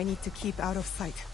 I need to keep out of sight.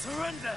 Surrender!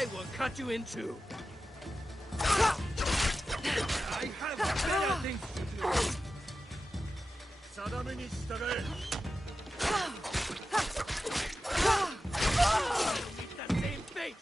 I will cut you in two. I have better things to do. Sadame ni shitagae. Meet that same fate.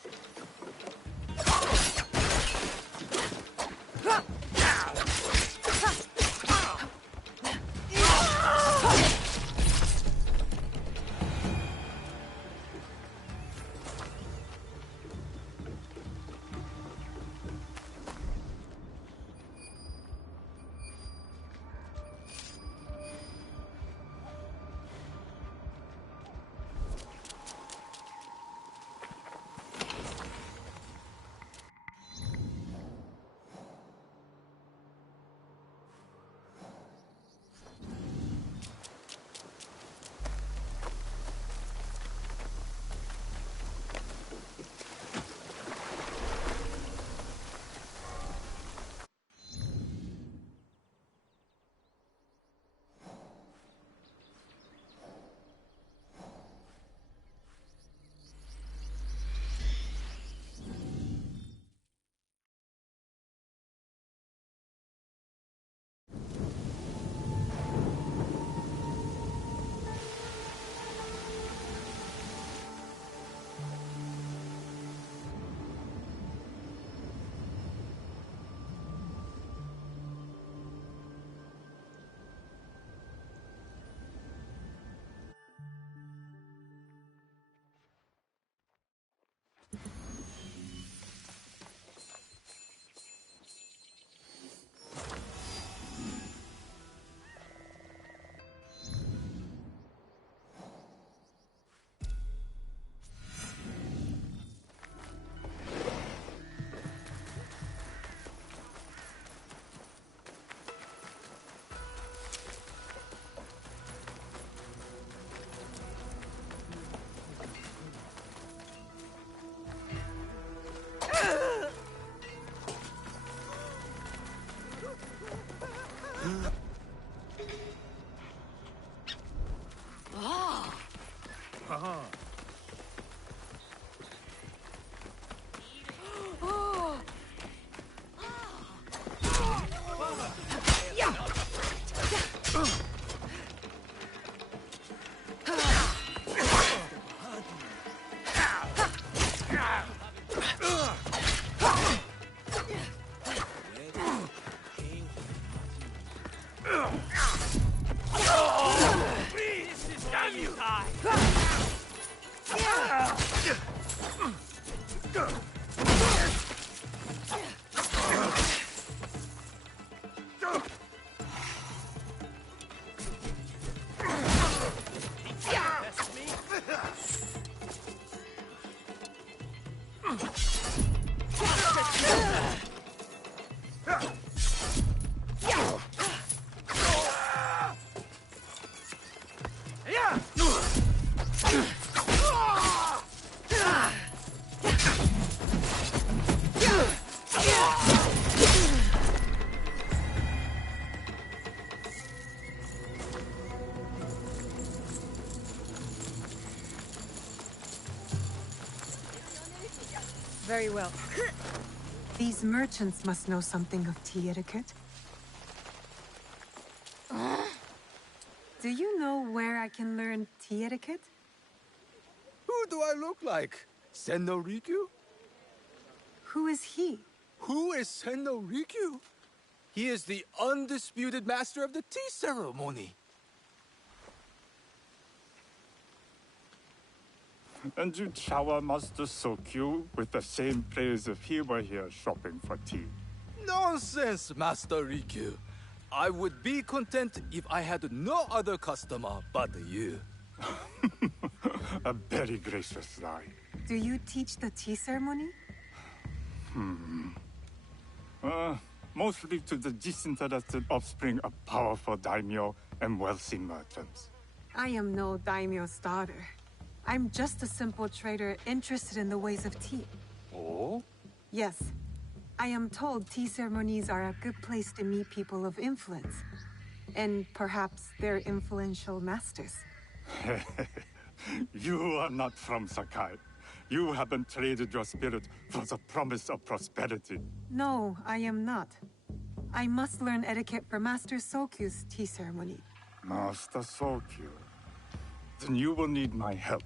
Very well. These merchants must know something of tea etiquette. Do you know where I can learn tea etiquette? Who do I look like? Senno Rikyu? Who is he? Who is Senno Rikyu? He is the undisputed master of the tea ceremony. And you shower Master Sokyu with the same praise if he were here shopping for tea. Nonsense, Master Rikyu. I would be content if I had no other customer but you. A very gracious lie. Do you teach the tea ceremony? Mostly to the disinterested offspring of powerful daimyo and wealthy merchants. I am no daimyo's daughter. I'm just a simple trader interested in the ways of tea. Oh? Yes. I am told tea ceremonies are a good place to meet people of influence. And perhaps their influential masters. You are not from Sakai. You haven't traded your spirit for the promise of prosperity. No, I am not. I must learn etiquette for Master Sokyu's tea ceremony. Master Sokyu. Then you will need my help.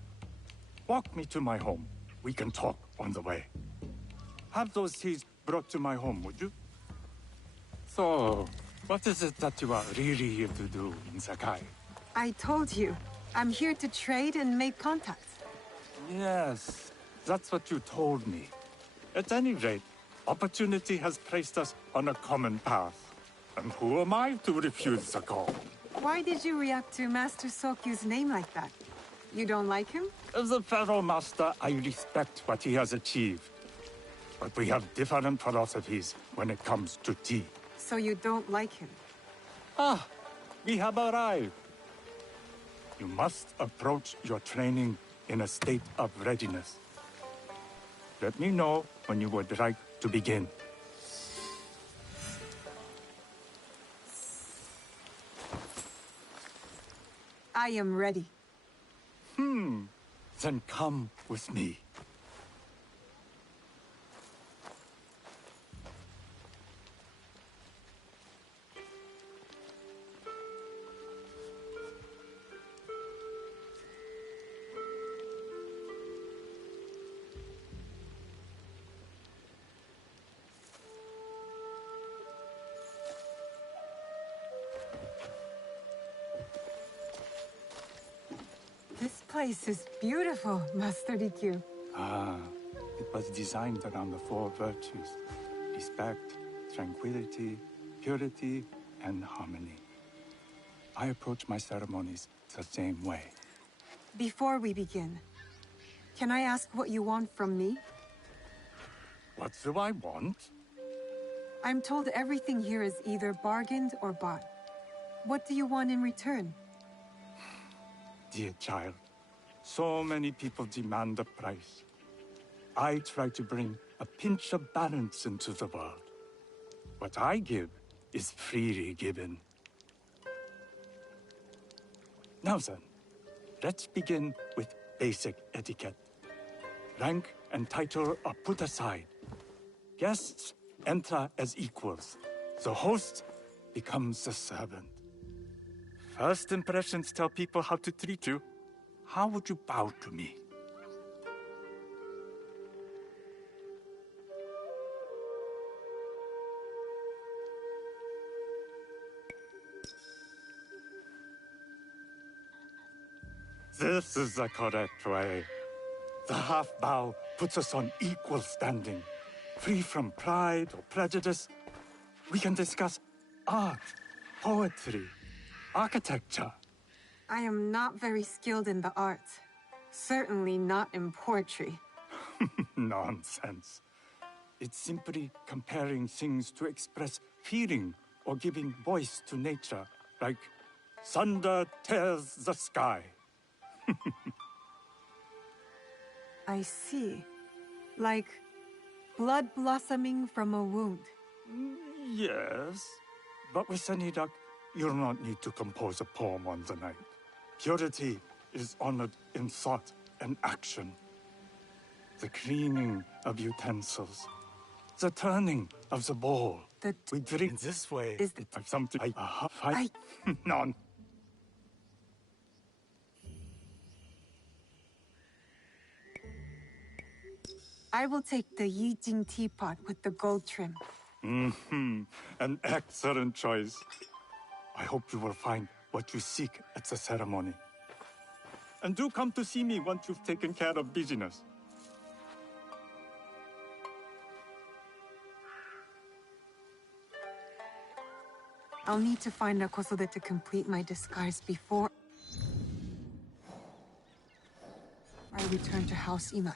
Walk me to my home. We can talk on the way. Have those teas brought to my home, would you? So, what is it that you are really here to do in Sakai? I told you, I'm here to trade and make contacts. Yes, that's what you told me. At any rate, opportunity has placed us on a common path. And who am I to refuse the call? Why did you react to Master Sokyu's name like that? You don't like him? As a Pharaoh Master, I respect what he has achieved. But we have different philosophies when it comes to tea. So you don't like him? Ah, we have arrived. You must approach your training in a state of readiness. Let me know when you would like to begin. I am ready. Then come with me. This place is beautiful, Master Rikyu. Ah, it was designed around the four virtues: respect, tranquility, purity, and harmony. I approach my ceremonies the same way. Before we begin, can I ask what you want from me? What do I want? I'm told everything here is either bargained or bought. What do you want in return? Dear child, so many people demand a price. I try to bring a pinch of balance into the world. What I give is freely given. Now then, let's begin with basic etiquette. Rank and title are put aside. Guests enter as equals. The host becomes the servant. First impressions tell people how to treat you. How would you bow to me? This is the correct way. The half bow puts us on equal standing, free from pride or prejudice. We can discuss art, poetry, architecture. I am not very skilled in the arts. Certainly not in poetry. Nonsense. It's simply comparing things to express feeling or giving voice to nature, like thunder tears the sky. I see. Like blood blossoming from a wound. Yes, but with any luck, you'll not need to compose a poem on the night. Purity is honored in thought and action. The cleaning of utensils. The turning of the bowl. We drink this way. Is the... Something Non. I will take the Yijing teapot with the gold trim. An excellent choice. I hope you will find what you seek at the ceremony. And do come to see me once you've taken care of business. I'll need to find Akosode to complete my disguise before I return to House Imai.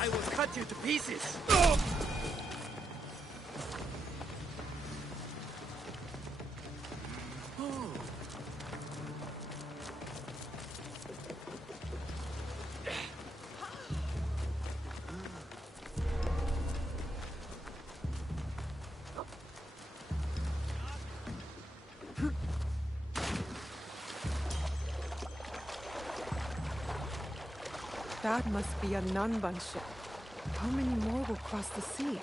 I will cut you to pieces! That must be a Nanban ship. How many more will cross the sea?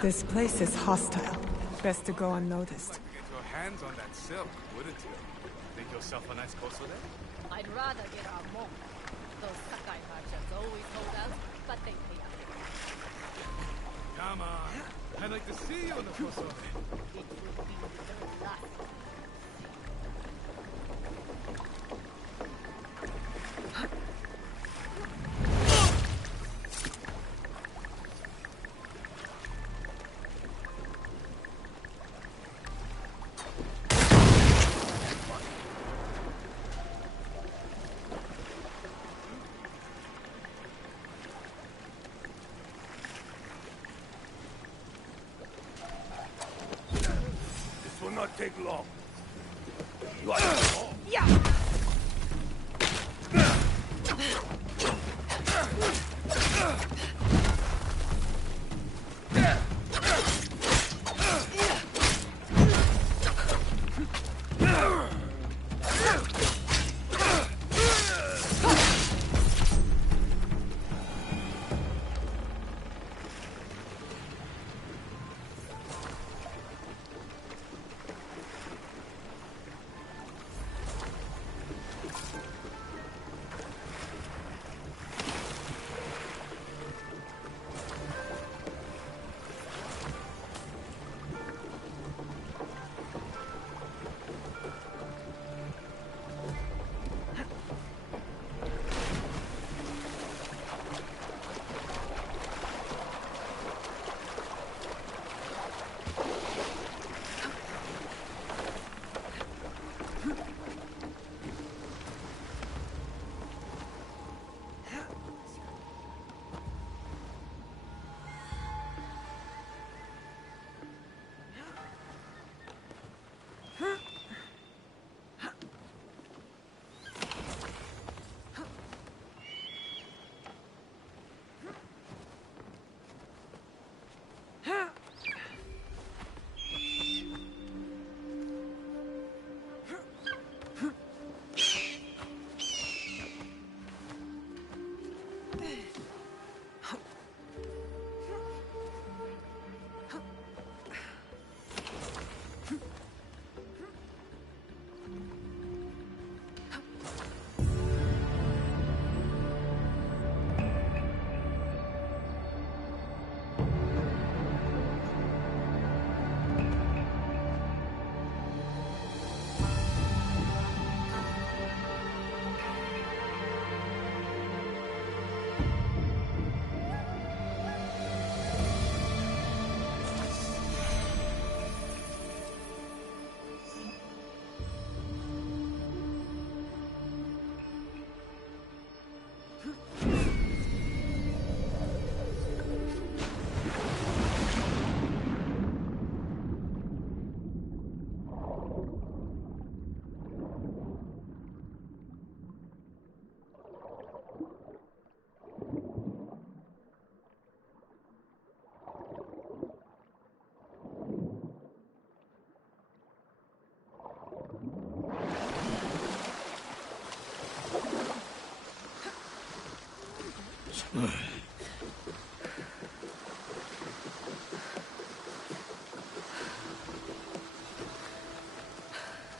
This place is hostile. Best to go unnoticed. Get your hands on that silk, wouldn't you? Make yourself a nice kosode? I'd rather get our monk. Those Sakai merchants always hold out, but they pay up. Come on. I'd like to see you in the kosode. It would be the last. This will not take long. You are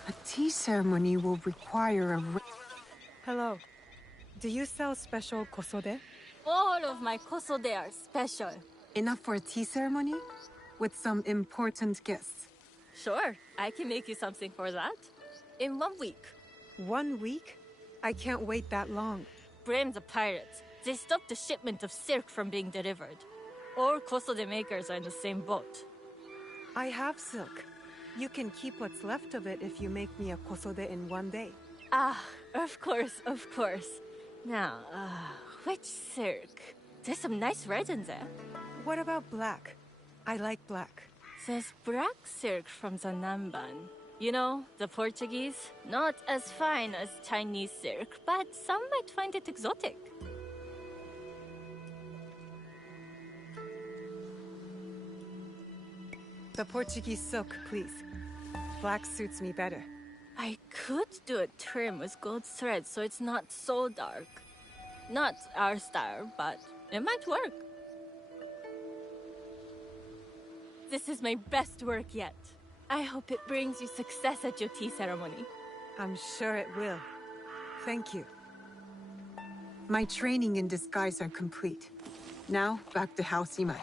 A tea ceremony will require a... Hello. Do you sell special kosode? All of my kosode are special. Enough for a tea ceremony? With some important guests. Sure, I can make you something for that. In 1 week. 1 week? I can't wait that long. Blame the pirates. They stopped the shipment of silk from being delivered. All kosode makers are in the same boat. I have silk. You can keep what's left of it if you make me a kosode in 1 day. Ah, of course, of course. Now, which silk? There's some nice red in there. What about black? I like black. There's black silk from the Namban. You know, the Portuguese? Not as fine as Chinese silk, but some might find it exotic. The Portuguese silk, please. Black suits me better. I could do a trim with gold thread so it's not so dark. Not our style, but it might work. this is my best work yet. I hope it brings you success at your tea ceremony. I'm sure it will. Thank you. My training in disguise are complete. Now, back to House Imai.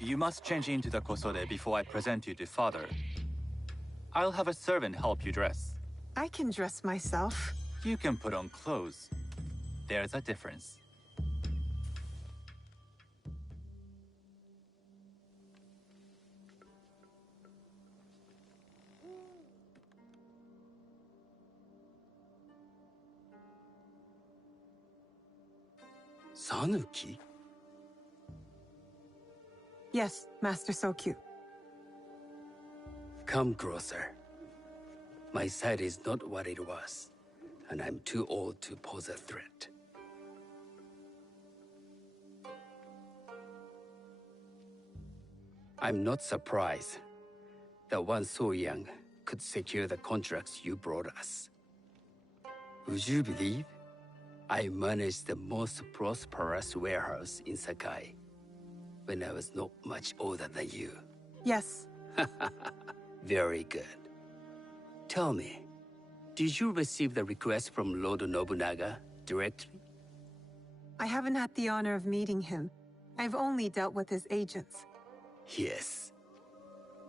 You must change into the kosode before I present you to father. I'll have a servant help you dress. I can dress myself. You can put on clothes. There's a difference. Sanuki? Yes, Master Sokyu. Come closer. My sight is not what it was, and I'm too old to pose a threat. I'm not surprised that one so young could secure the contracts you brought us. Would you believe I managed the most prosperous warehouse in Sakai when I was not much older than you? Yes. Very good. Tell me, did you receive the request from Lord Nobunaga directly? I haven't had the honor of meeting him. I've only dealt with his agents. Yes.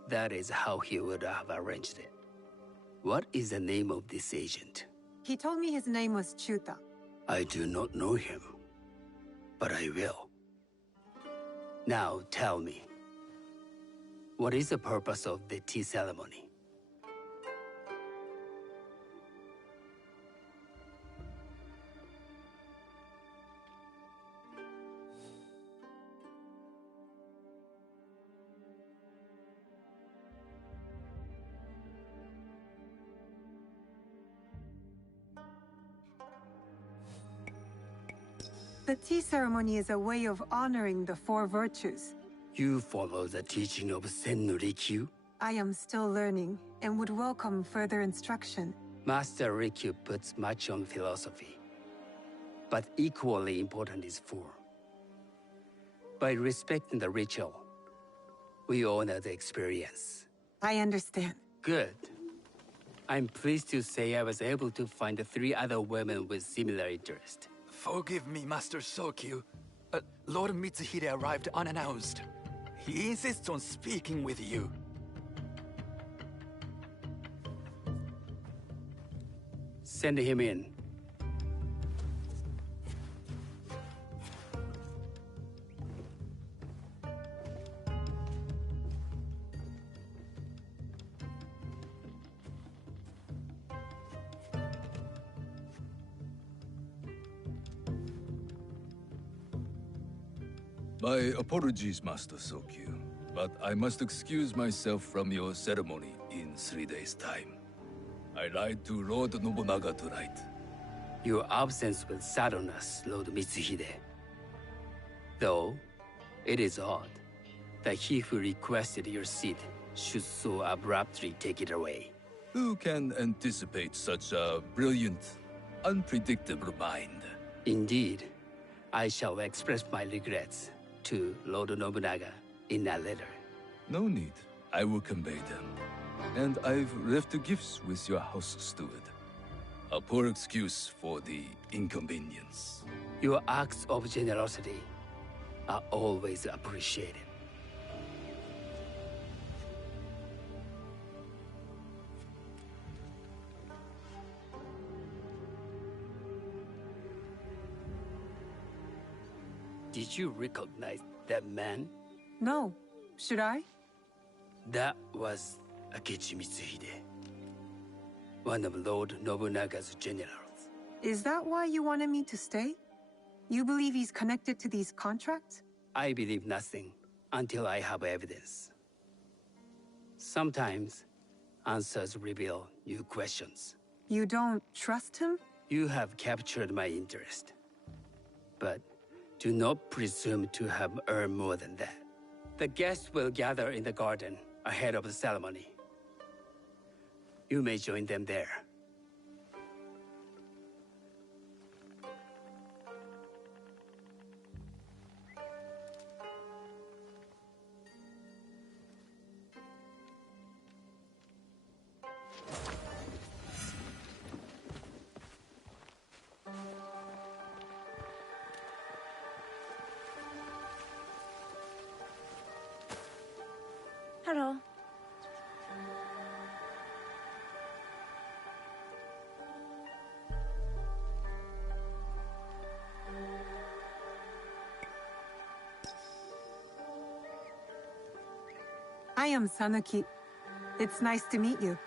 That is how he would have arranged it. What is the name of this agent? He told me his name was Chuta. I do not know him, but I will. Now tell me, what is the purpose of the tea ceremony? The tea ceremony is a way of honoring the four virtues. You follow the teaching of Senno Rikyu? I am still learning and would welcome further instruction. Master Rikyu puts much on philosophy, but equally important is form. By respecting the ritual, we honor the experience. I understand. Good. I'm pleased to say I was able to find 3 other women with similar interest. Forgive me, Master Sokyu. Lord Mitsuhide arrived unannounced. He insists on speaking with you. Send him in. My apologies, Master Sokyu, but I must excuse myself from your ceremony in 3 days' time. I lied to Lord Nobunaga tonight. Your absence will sadden us, Lord Mitsuhide. Though, it is odd that he who requested your seat should so abruptly take it away. Who can anticipate such a brilliant, unpredictable mind? Indeed, I shall express my regrets to Lord Nobunaga in a letter. No need. I will convey them. And I've left the gifts with your house steward. A poor excuse for the inconvenience. Your acts of generosity are always appreciated. Did you recognize that man? No, Should I? That was Akechi Mitsuhide, one of Lord Nobunaga's generals. Is that why you wanted me to stay? You believe he's connected to these contracts? I believe nothing until I have evidence. Sometimes, answers reveal new questions. You don't trust him? You have captured my interest. But do not presume to have earned more than that. The guests will gather in the garden ahead of the ceremony. You may join them there. Hello. I am Sanuki. It's nice to meet you.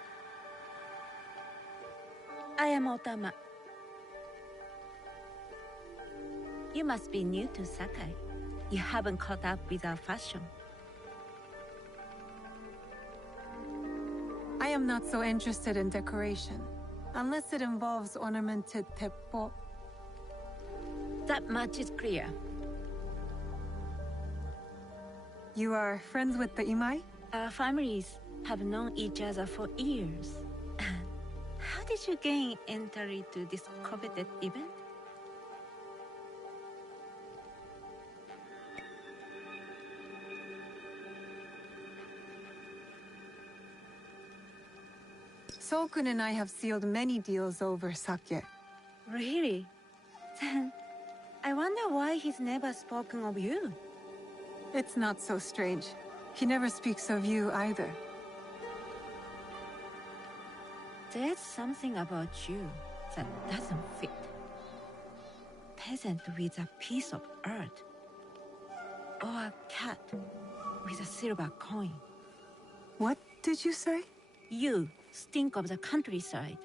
I am Otama. You must be new to Sakai. You haven't caught up with our fashion. I am not so interested in decoration, unless it involves ornamented teppo. That much is clear. You are friends with the Imai? Our families have known each other for years. How did you gain entry to this coveted event? Sokun and I have sealed many deals over sake. Really? Then, I wonder why he's never spoken of you. It's not so strange. He never speaks of you either. There's something about you that doesn't fit. Peasant with a piece of earth. Or a cat with a silver coin. What did you say? You stink of the countryside.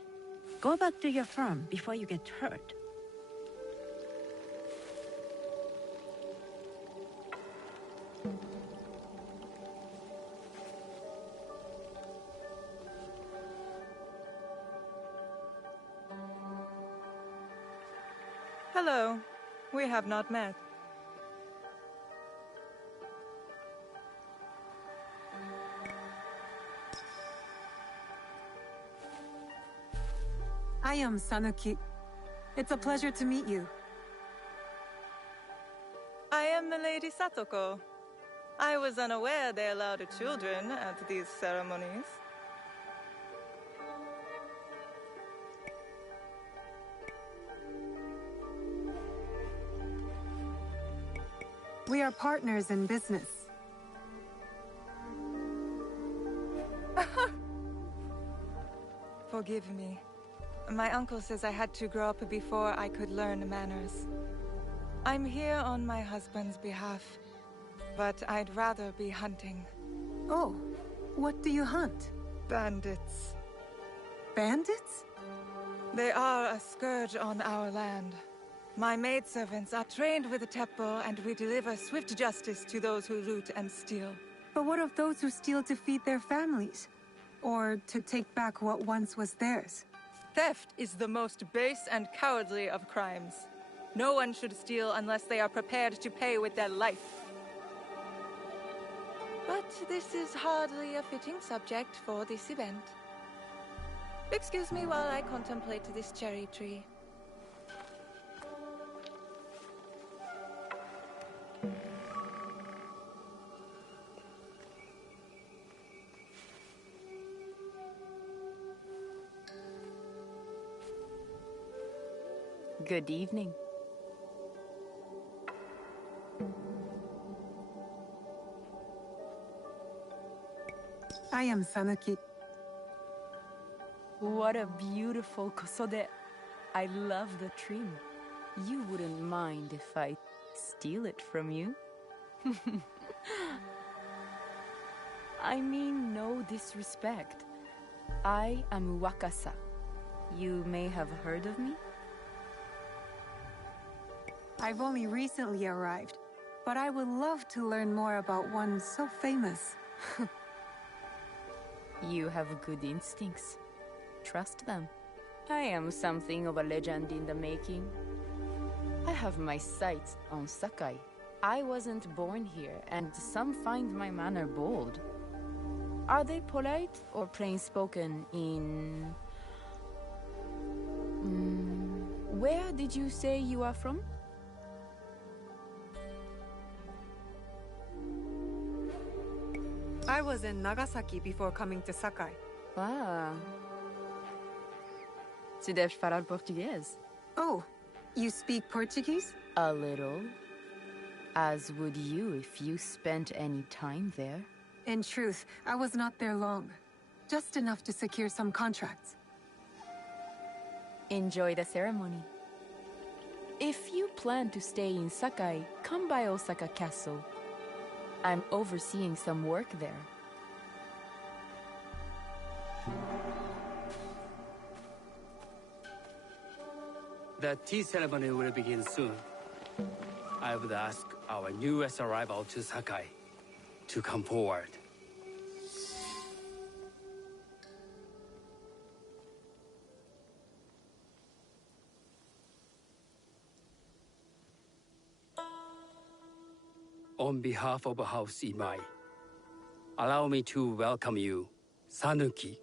Go back to your farm before you get hurt. Hello. We have not met. I am Sanuki. It's a pleasure to meet you. I am the Lady Satoko. I was unaware they allowed children at these ceremonies. We are partners in business. Forgive me. My uncle says I had to grow up before I could learn manners. I'm here on my husband's behalf, but I'd rather be hunting. Oh, what do you hunt? Bandits. Bandits? They are a scourge on our land. My maidservants are trained with the teppo, and we deliver swift justice to those who loot and steal. But what of those who steal to feed their families? Or to take back what once was theirs? Theft is the most base and cowardly of crimes. No one should steal unless they are prepared to pay with their life. But this is hardly a fitting subject for this event. Excuse me while I contemplate this cherry tree. Good evening. I am Sanuki. What a beautiful kosode. I love the trim. You wouldn't mind if I steal it from you? I mean no disrespect. I am Wakasa. You may have heard of me? I've only recently arrived, but I would love to learn more about one so famous. You have good instincts. Trust them. I am something of a legend in the making. I have my sights on Sakai. I wasn't born here, and some find my manner bold. Are they polite or plain-spoken in... Where did you say you are from? I was in Nagasaki before coming to Sakai. Ah. Tu deves falar português. Oh, you speak Portuguese? A little. As would you if you spent any time there. In truth, I was not there long. Just enough to secure some contracts. Enjoy the ceremony. If you plan to stay in Sakai, come by Osaka Castle. I'm overseeing some work there. The tea ceremony will begin soon. I would ask our newest arrival to Sakai to come forward. On behalf of House Imai, allow me to welcome you, Sanuki.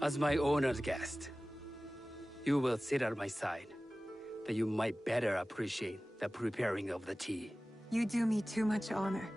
As my honored guest, you will sit at my side, that you might better appreciate the preparing of the tea. You do me too much honor.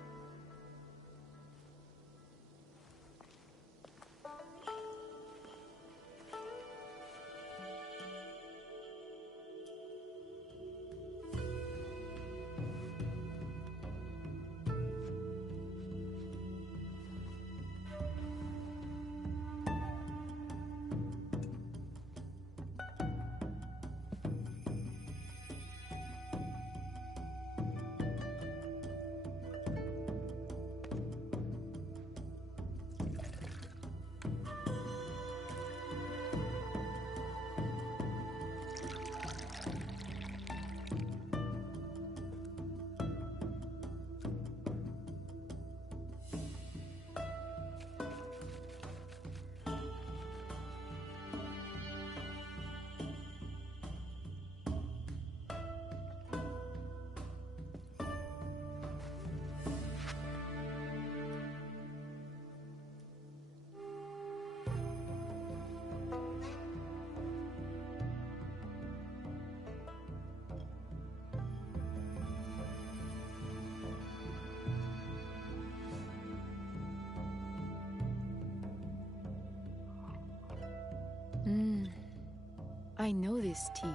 I know this tea.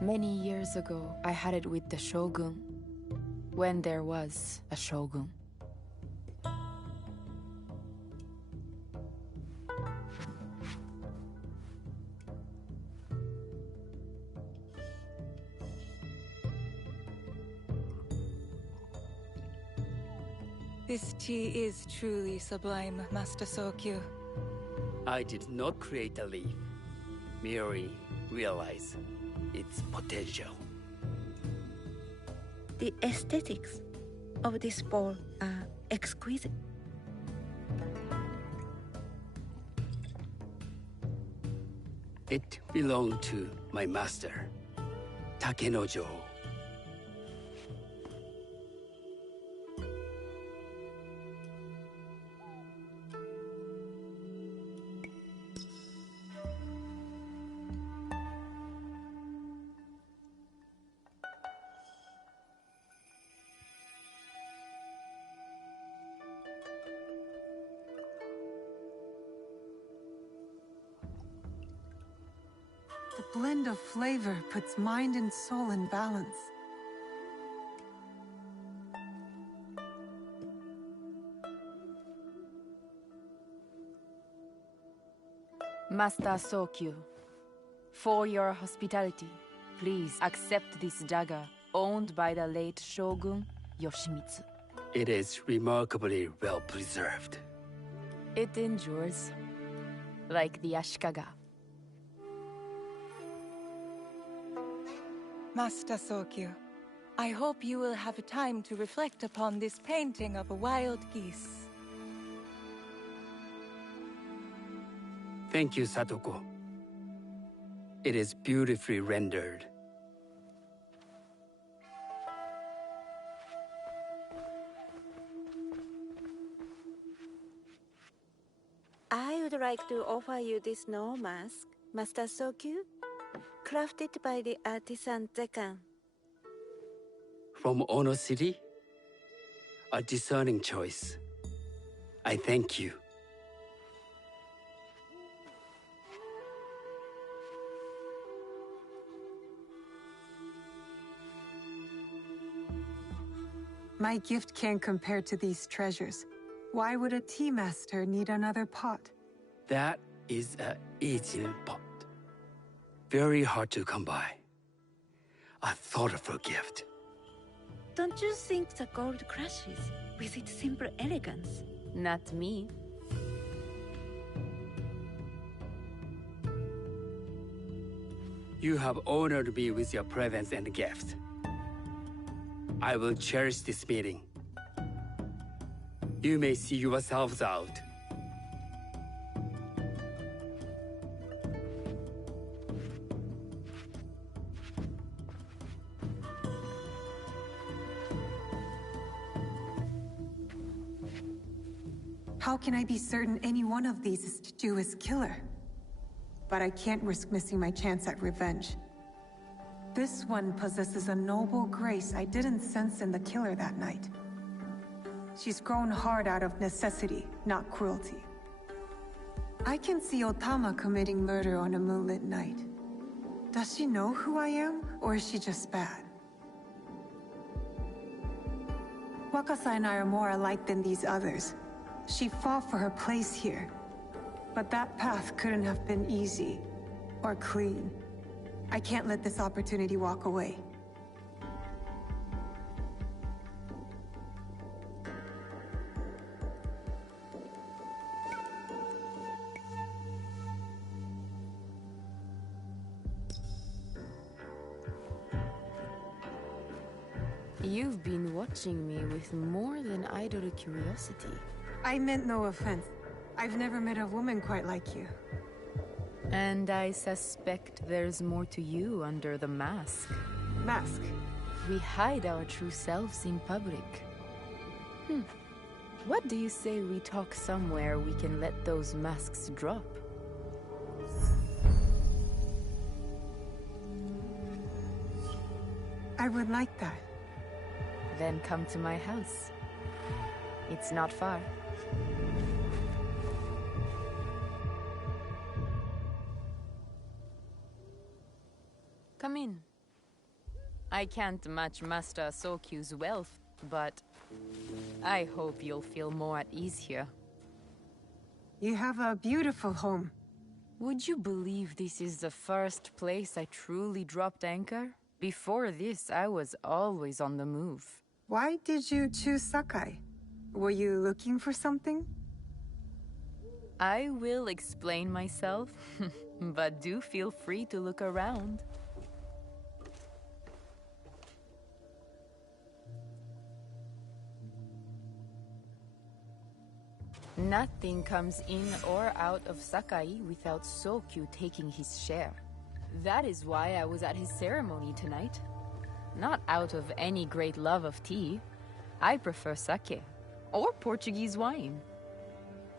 Many years ago, I had it with the Shogun, when there was a Shogun. This tea is truly sublime, Master Sokyu. I did not create the leaf, merely realize its potential. The aesthetics of this bowl are exquisite. It belonged to my master, Takenojo. The blend of flavor puts mind and soul in balance. Master Sokyu, for your hospitality, please accept this dagger owned by the late Shogun Yoshimitsu. It is remarkably well preserved. It endures, like the Ashikaga. Master Sokyu, I hope you will have time to reflect upon this painting of a wild geese. Thank you, Satoko. It is beautifully rendered. I would like to offer you this snow mask, Master Sokyu, crafted by the artisan Zekan. From Ono City? A discerning choice. I thank you. My gift can't compare to these treasures. Why would a tea master need another pot? That is a Ijin pot. Very hard to come by. A thoughtful gift. Don't you think the gold crashes with its simple elegance? Not me. You have honored me with your presence and gift. I will cherish this meeting. You may see yourselves out. How can I be certain any one of these is to do his killer? But I can't risk missing my chance at revenge. This one possesses a noble grace I didn't sense in the killer that night. She's grown hard out of necessity, not cruelty. I can see Otama committing murder on a moonlit night. Does she know who I am, or is she just bad? Wakasa and I are more alike than these others. She fought for her place here. But that path couldn't have been easy, or clean. I can't let this opportunity walk away. You've been watching me with more than idle curiosity. I meant no offense. I've never met a woman quite like you. And I suspect there's more to you under the mask. Mask? We hide our true selves in public. What do you say we talk somewhere we can let those masks drop? I would like that. Then come to my house. It's not far. Come in. I can't match Master Sokyu's wealth, but I hope you'll feel more at ease here. You have a beautiful home. Would you believe this is the first place I truly dropped anchor? Before this, I was always on the move. Why did you choose Sakai? Were you looking for something? I will explain myself, but do feel free to look around. Nothing comes in or out of Sakai without Sokyu taking his share. That is why I was at his ceremony tonight. Not out of any great love of tea. I prefer sake, or Portuguese wine.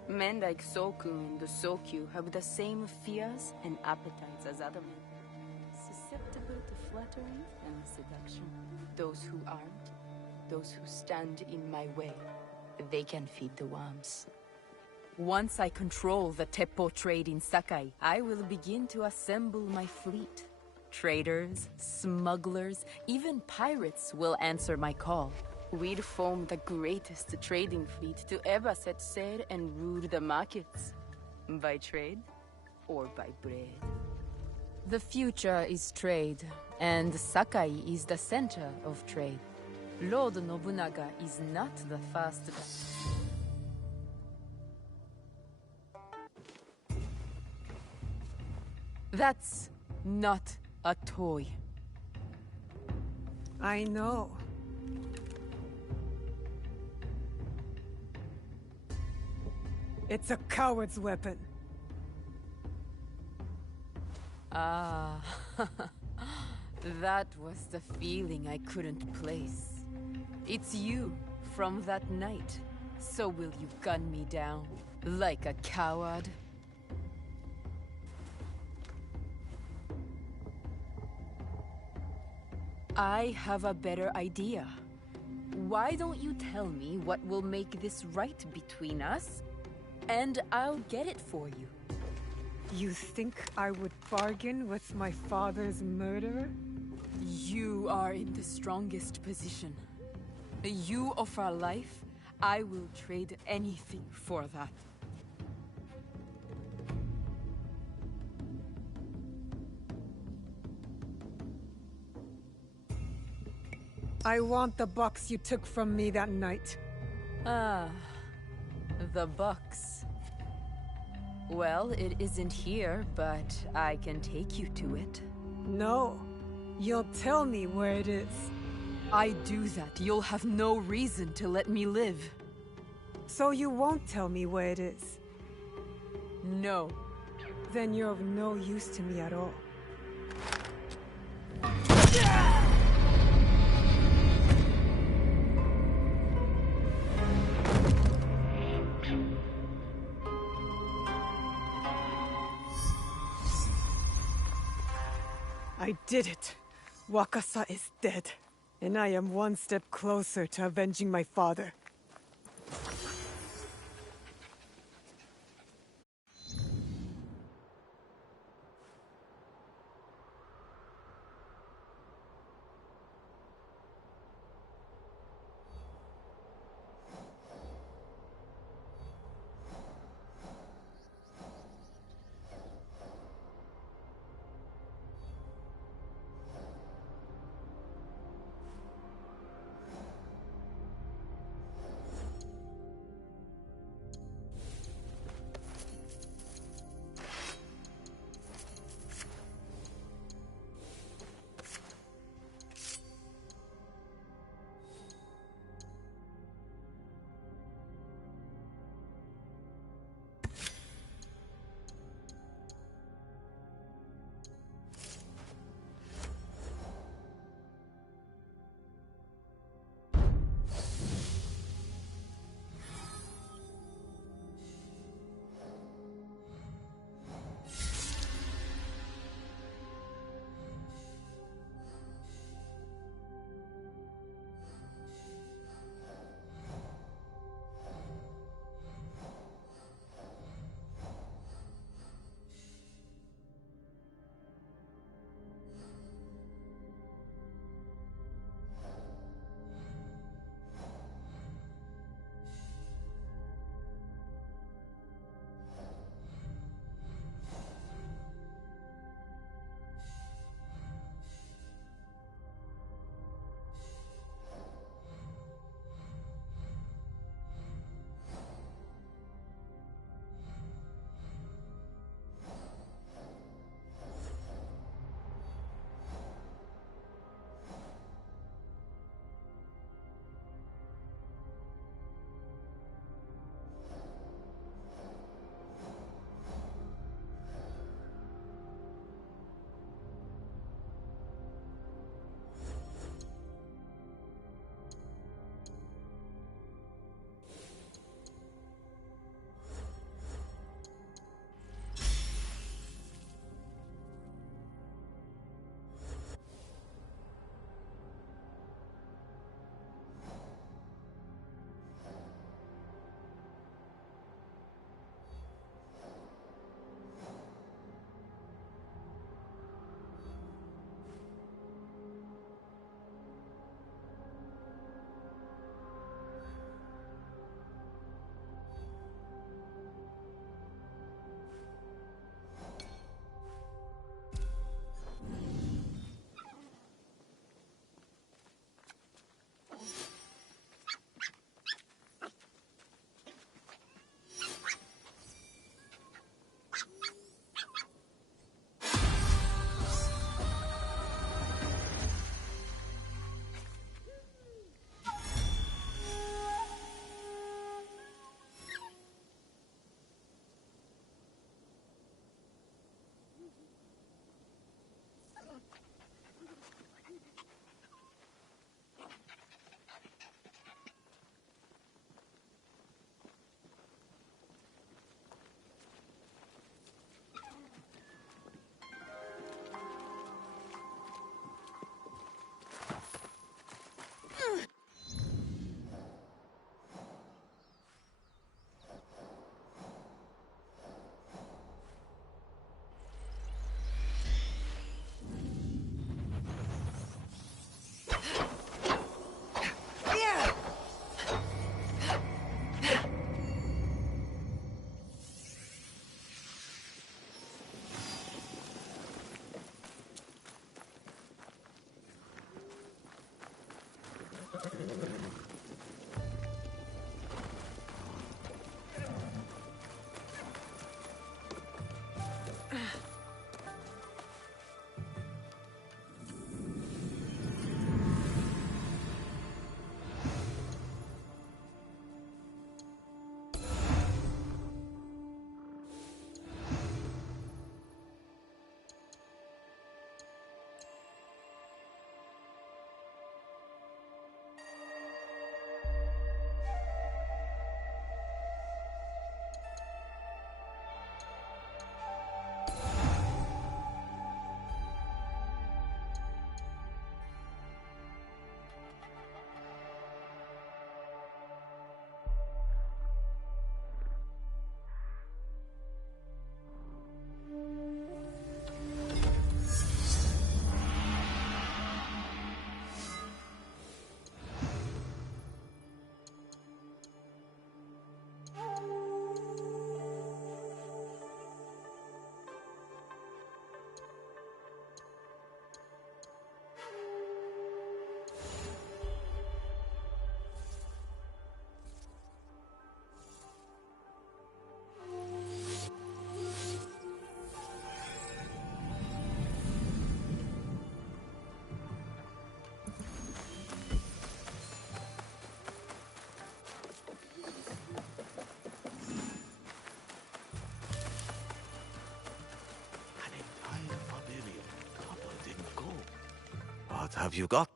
Men like Soku and the Sokyu have the same fears and appetites as other men. Susceptible to flattery and seduction. Those who aren't, those who stand in my way, they can feed the worms. Once I control the Teppo trade in Sakai, I will begin to assemble my fleet. Traders, smugglers, even pirates will answer my call. We'd form the greatest trading fleet to ever set sail and rule the markets. By trade, or by bread. The future is trade, and Sakai is the center of trade. Lord Nobunaga is not the first. That's not a toy. I know. It's a coward's weapon. Ah, that was the feeling I couldn't place. It's you from that night. So will you gun me down like a coward? I have a better idea. Why don't you tell me what will make this right between us, and I'll get it for you. You think I would bargain with my father's murderer? You are in the strongest position. You offer life, I will trade anything for that. I want the box you took from me that night. Ah, the box. Well, it isn't here, but I can take you to it. No. You'll tell me where it is. I do that, you'll have no reason to let me live. So you won't tell me where it is? No. Then you're of no use to me at all. I did it. Wakasa is dead. And I am one step closer to avenging my father. have you got?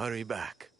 Hurry back.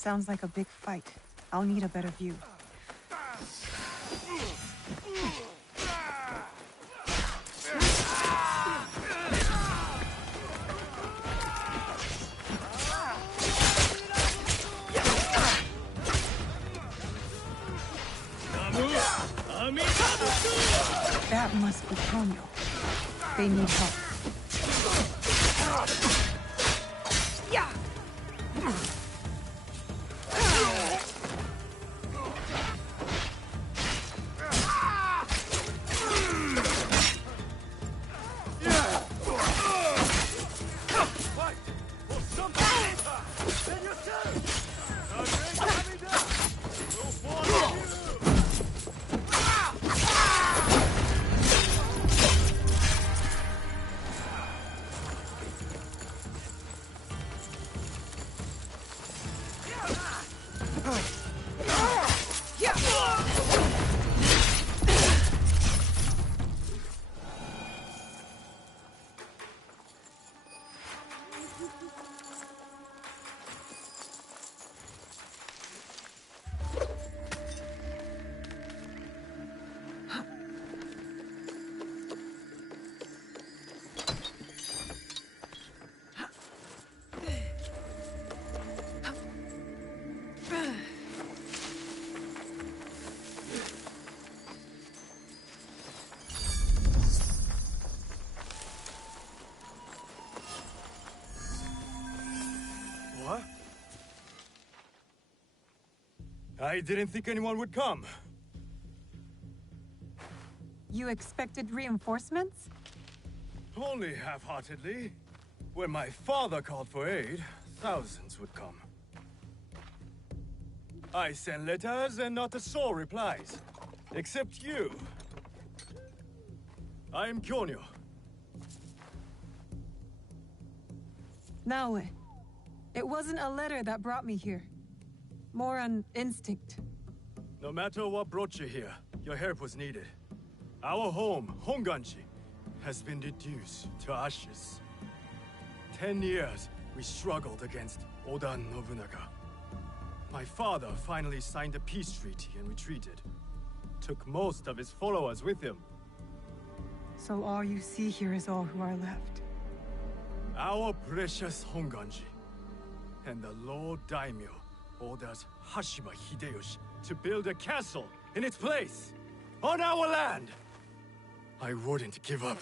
Sounds like a big fight. I'll need a better view. That must be Tonyo. They need help. I didn't think anyone would come. You expected reinforcements? Only half-heartedly. When my father called for aid, thousands would come. I send letters and not a soul replies. Except you. I am Kyonyo. No, it wasn't a letter that brought me here. More on instinct. No matter what brought you here, your help was needed. Our home, Honganji, has been reduced to ashes. 10 years, we struggled against Oda Nobunaga. My father finally signed a peace treaty and retreated. Took most of his followers with him. So all you see here is all who are left. Our precious Honganji. And the Lord Daimyo orders Hashiba Hideyoshi to build a castle in its place, on our land. I wouldn't give up.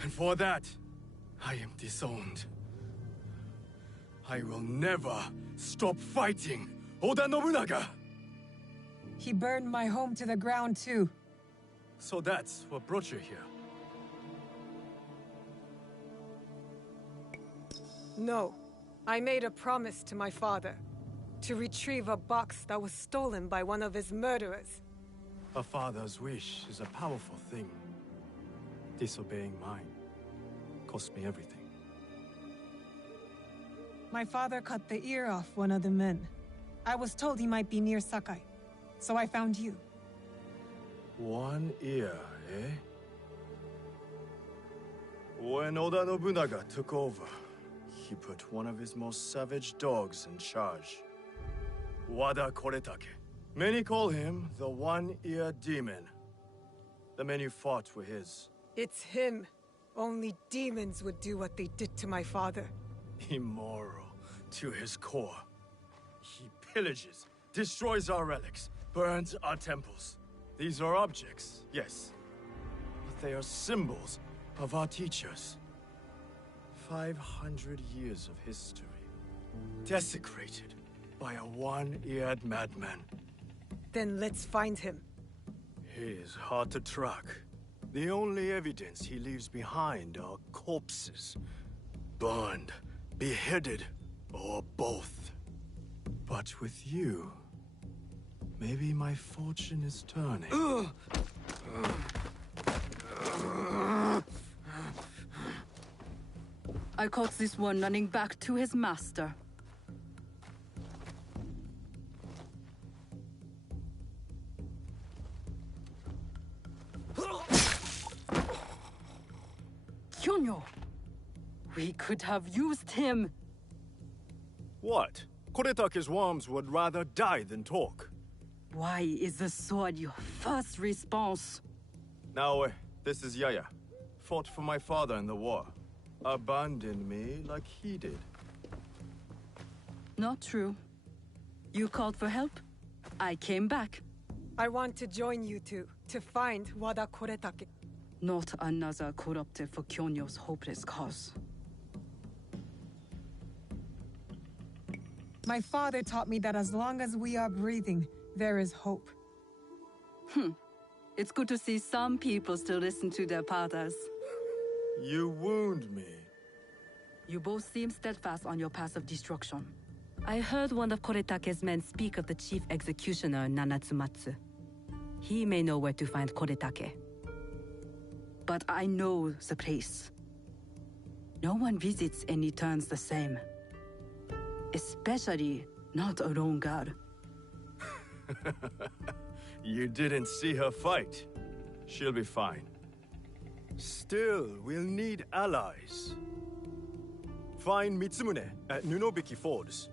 And for that, I am disowned. I will never stop fighting Oda Nobunaga! He burned my home to the ground too. So that's what brought you here? No. I made a promise to my father. To retrieve a box that was stolen by one of his murderers. A father's wish is a powerful thing. Disobeying mine cost me everything. My father cut the ear off one of the men. I was told he might be near Sakai, so I found you. One ear, eh? When Oda Nobunaga took over, he put one of his most savage dogs in charge. Wada Koretake. Many call him the One-Ear Demon. The men you fought were his. It's him. Only demons would do what they did to my father. Immoral to his core. He pillages, destroys our relics, burns our temples. These are objects, yes. But they are symbols of our teachers. 500 years of history. Desecrated by a one-eared madman. Then let's find him. He is hard to track. The only evidence he leaves behind are corpses. Burned, beheaded, or both. But with you, maybe my fortune is turning. I caught this one running back to his master. Kyonyo! We could have used him! What? Koretake's worms would rather die than talk. Why is the sword your first response? Now, this is Yaya. Fought for my father in the war. Abandoned me like he did. Not true. You called for help. I came back. I want to join you two to find Wada Koretake. Not another corrupted for Kyonyo's hopeless cause. My father taught me that as long as we are breathing, there is hope. It's good to see some people still listen to their fathers. You wound me. You both seem steadfast on your path of destruction. I heard one of Koretake's men speak of the chief executioner, Nanatsumatsu. He may know where to find Koretake. But I know the place. No one visits and returns the same. Especially not a lone guard. You didn't see her fight. She'll be fine. Still, we'll need allies. Find Mitsumune at Nunobiki Falls.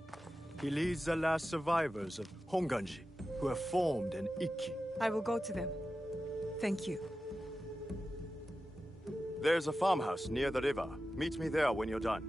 He leads the last survivors of Honganji, who have formed an Ikki. I will go to them. Thank you. There's a farmhouse near the river. Meet me there when you're done.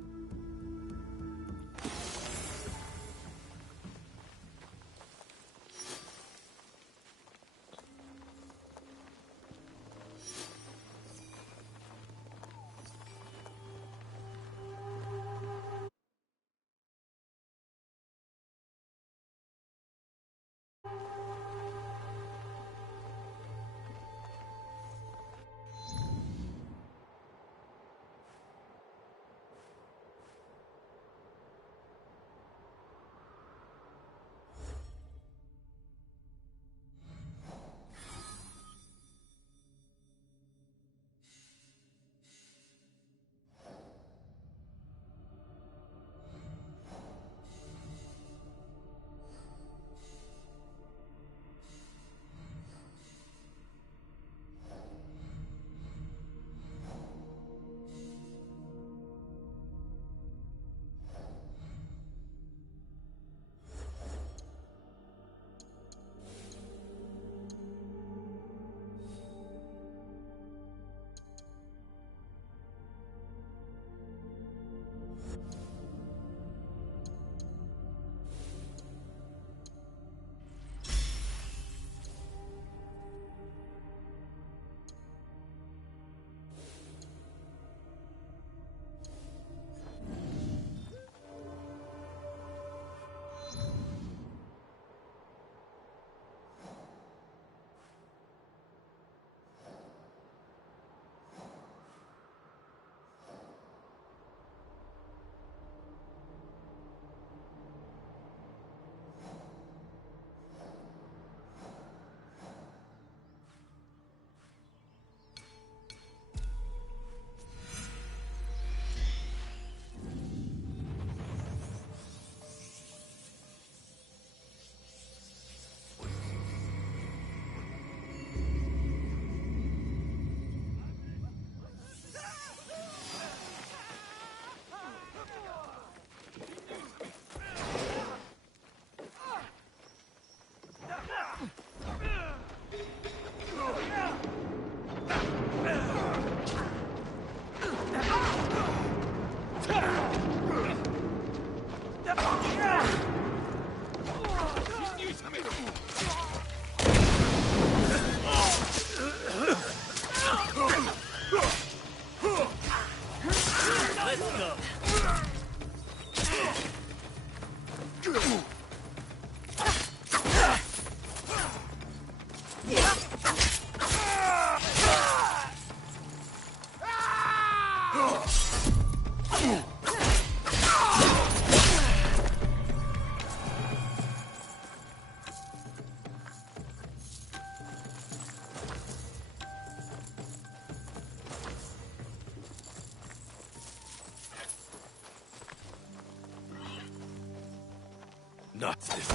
Not this.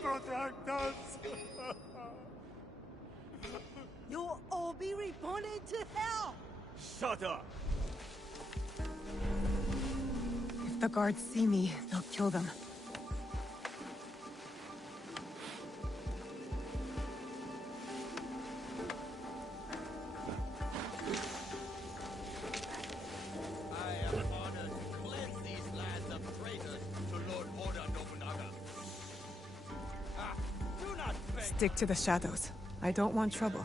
Protect us! You'll all be reborn into hell! Shut up! If the guards see me, they'll kill them. Stick to the shadows. I don't want trouble.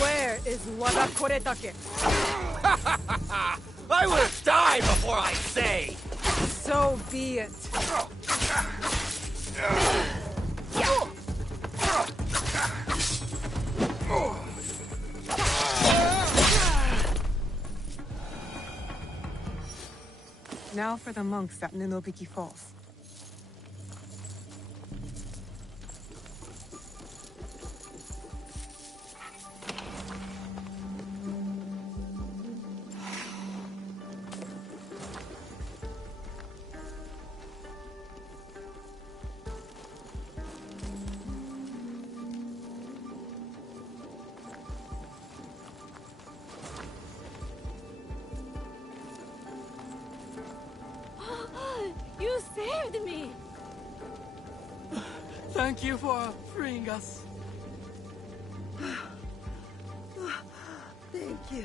Where is Wada Koretake? I would have died! die before I say! So be it. Now for the monks at Ninobiki Falls. You saved me! Thank you for freeing us. Thank you.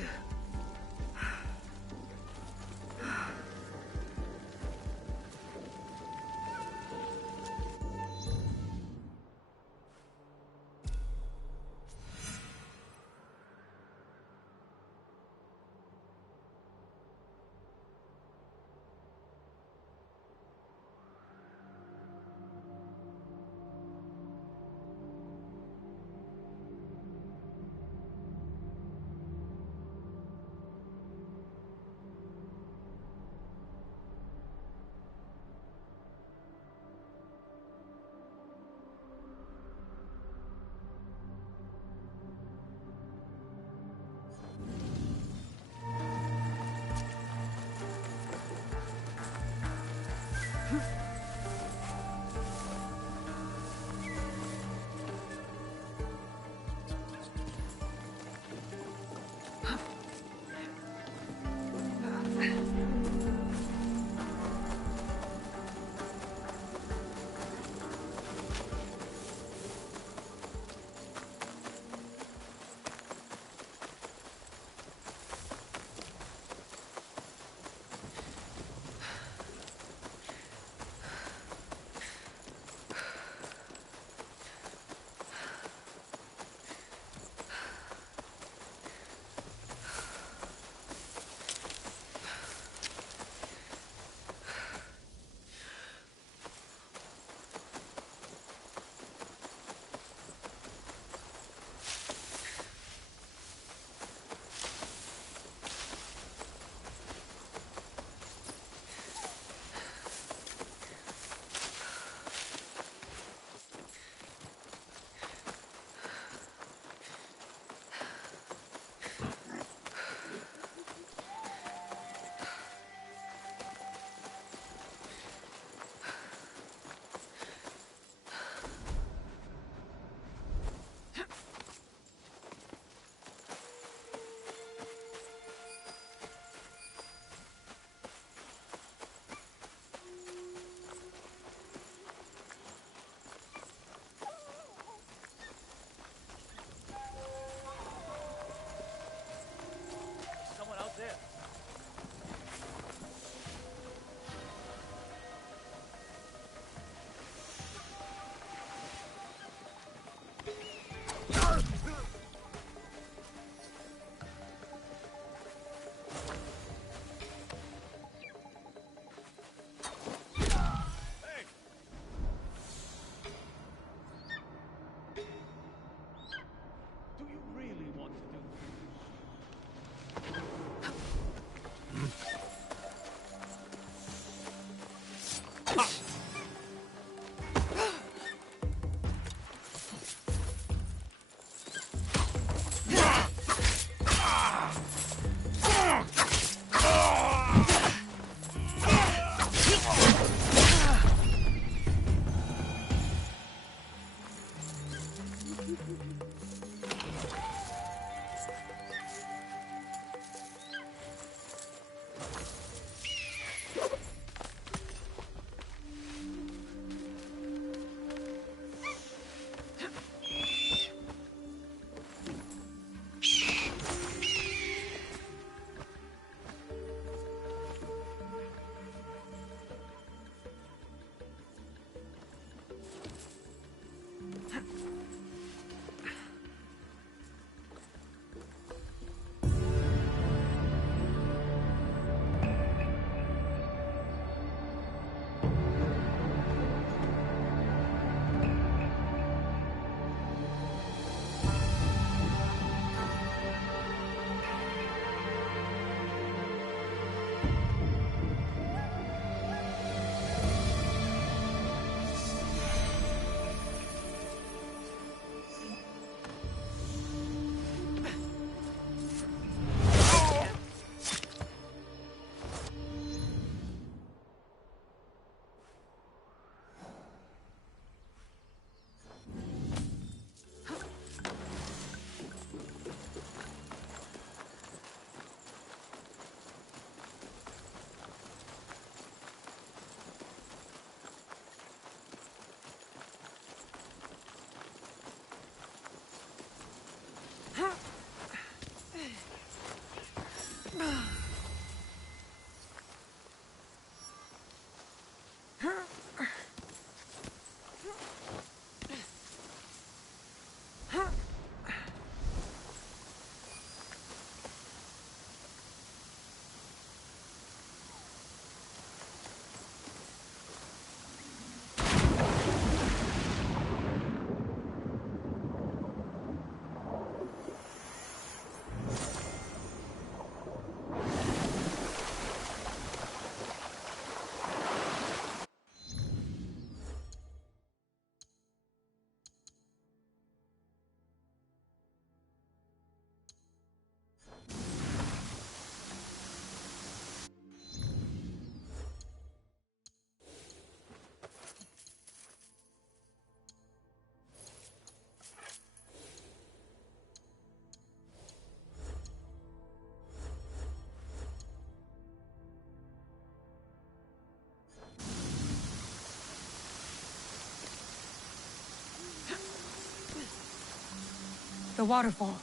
The waterfall.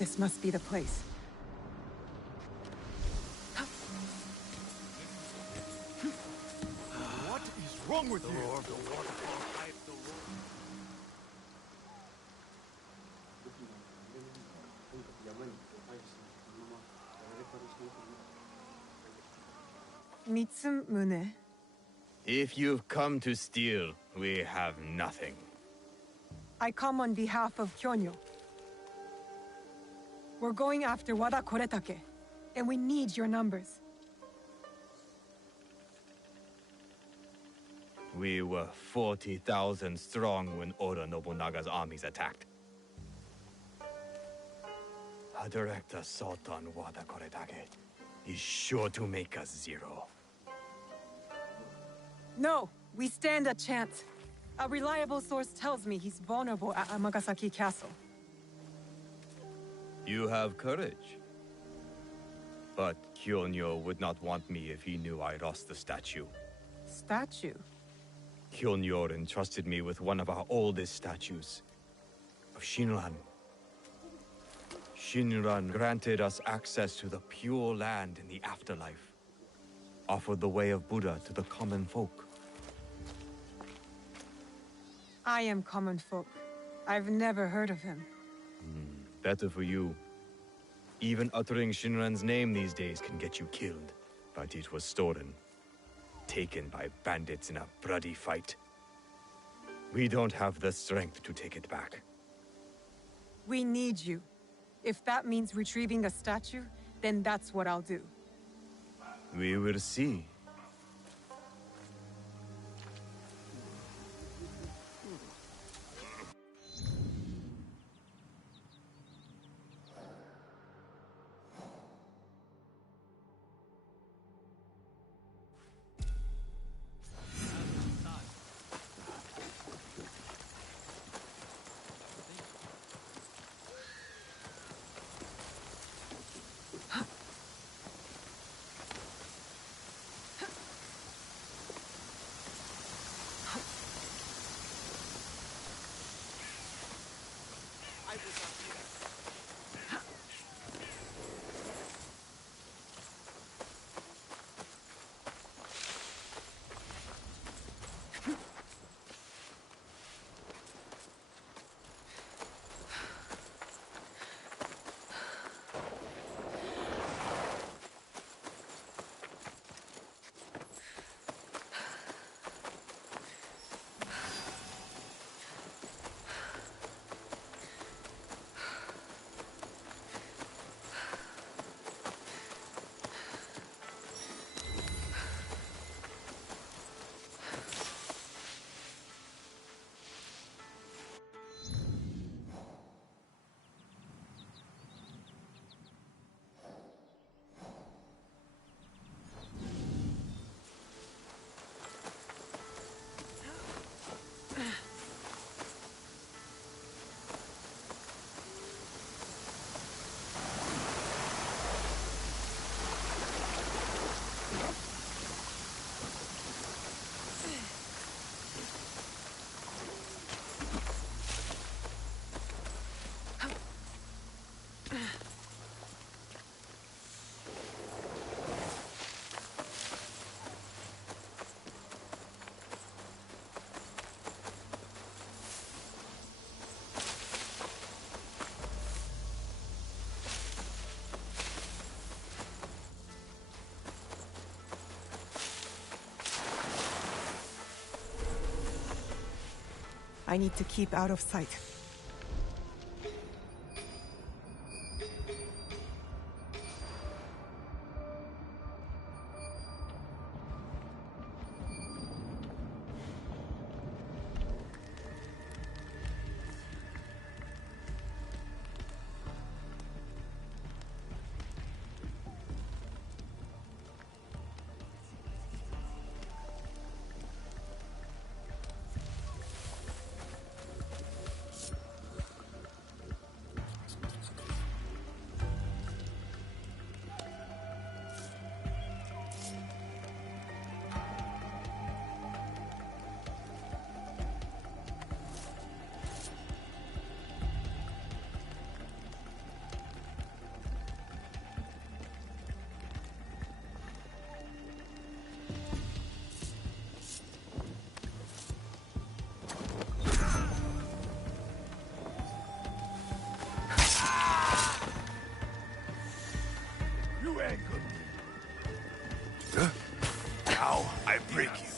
This must be the place. What is wrong with you? Mitsumune. If you've come to steal, we have nothing. I come on behalf of Kyonyo. We're going after Wada Koretake, and we need your numbers. We were 40,000 strong when Oda Nobunaga's armies attacked. A direct assault on Wada Koretake is sure to make us zero. No, we stand a chance. A reliable source tells me he's vulnerable at Amagasaki Castle. You have courage. But Kyonyo would not want me if he knew I lost the statue. Statue? Kyonyo entrusted me with one of our oldest statues, of Shinran. Shinran granted us access to the pure land in the afterlife, offered the way of Buddha to the common folk. I am common folk. I've never heard of him. Better for you. Even uttering Shinran's name these days can get you killed. But it was stolen. Taken by bandits in a bloody fight. We don't have the strength to take it back. We need you. If that means retrieving the statue, then that's what I'll do. We will see. I need to keep out of sight. break you.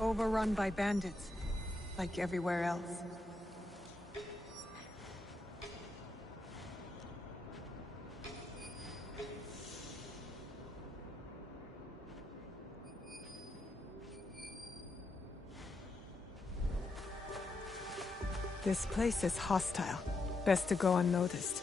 Overrun by bandits, like everywhere else. This place is hostile. Best to go unnoticed.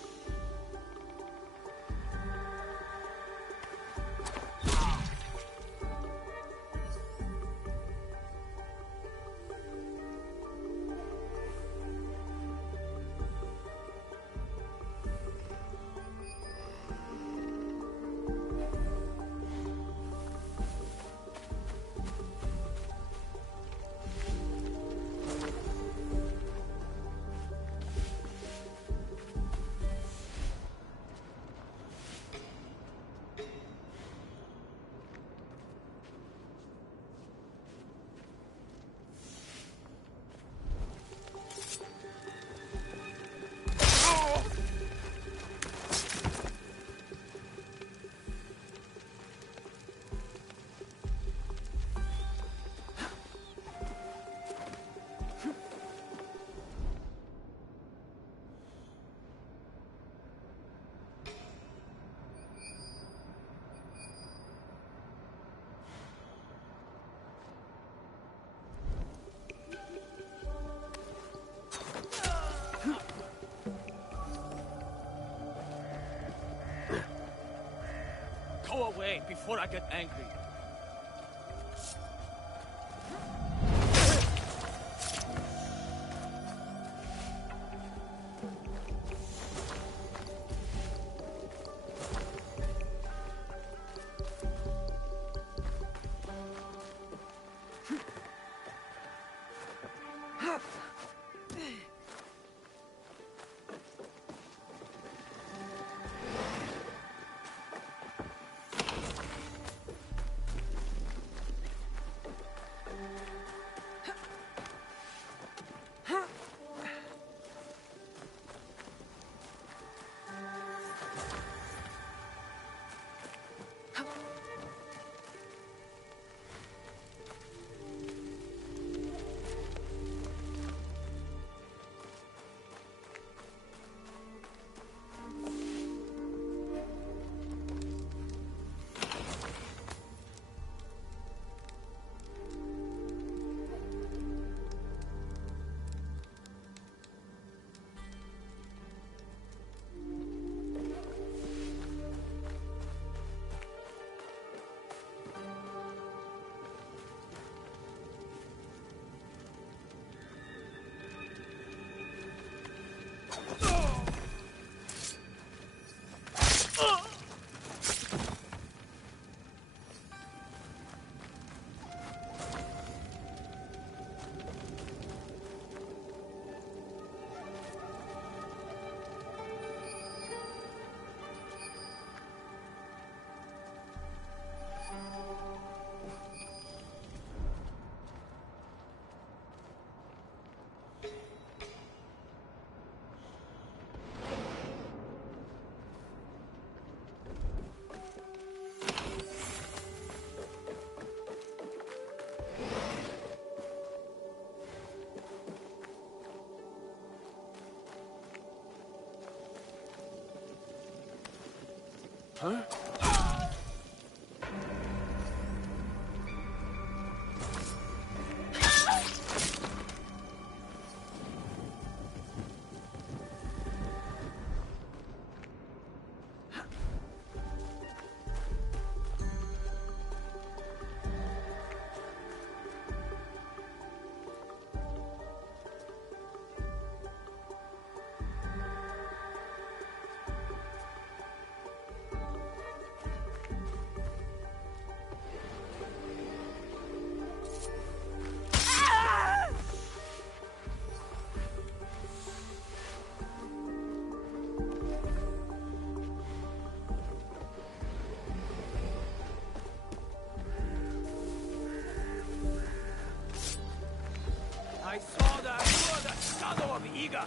Go away before I get angry. Huh? I saw that you are the shadow of Iga.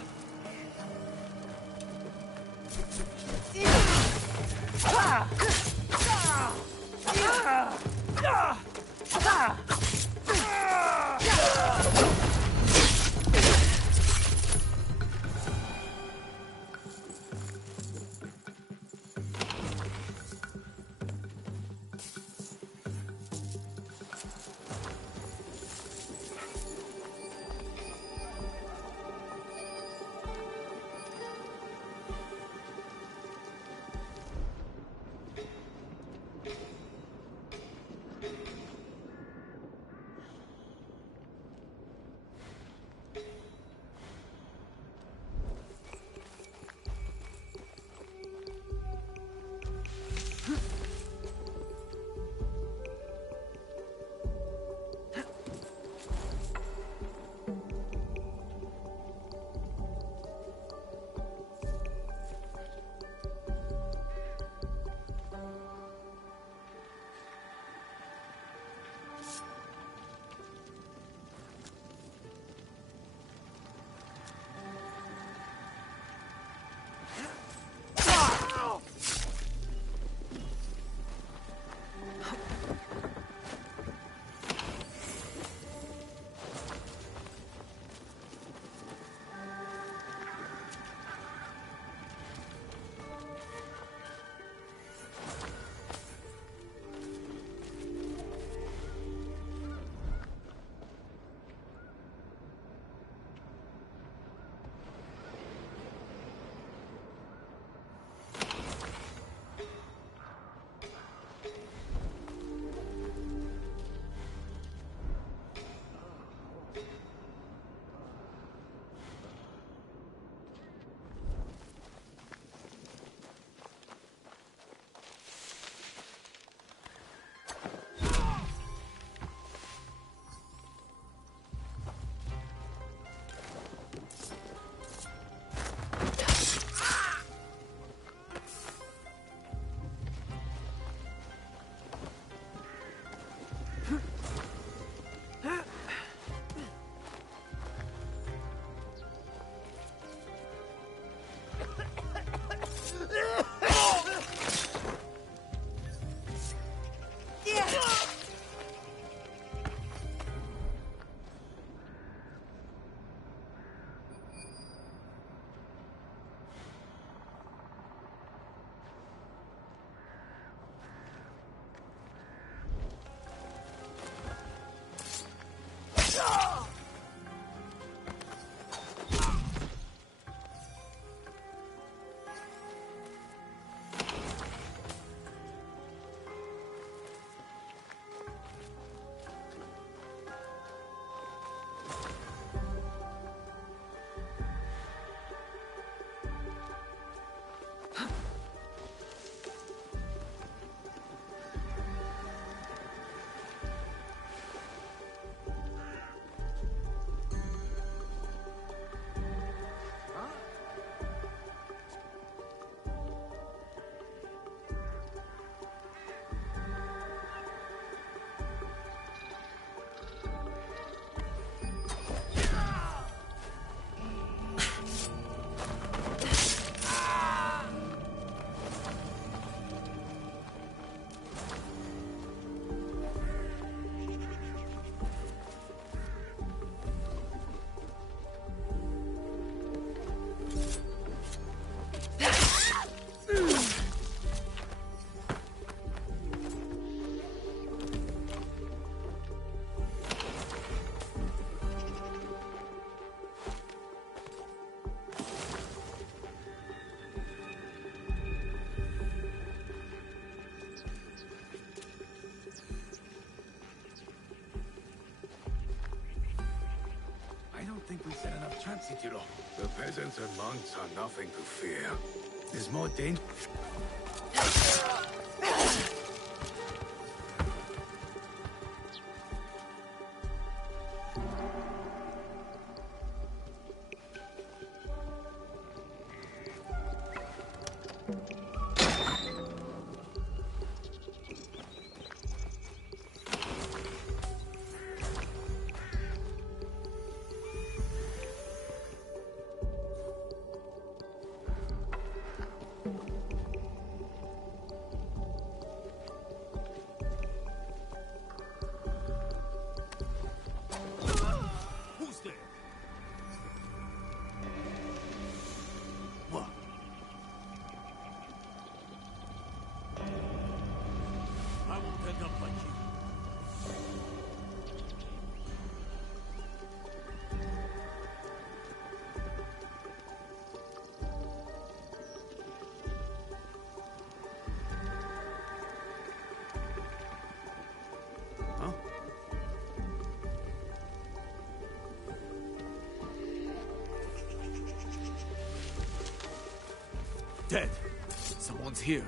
don't think we set enough traps, Ichiro. The peasants and monks are nothing to fear. There's more danger. Dead. Someone's here.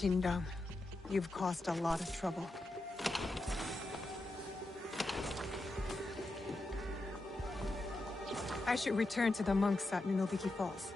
Shindong, you've caused a lot of trouble. I should return to the monks at Ninobiki Falls.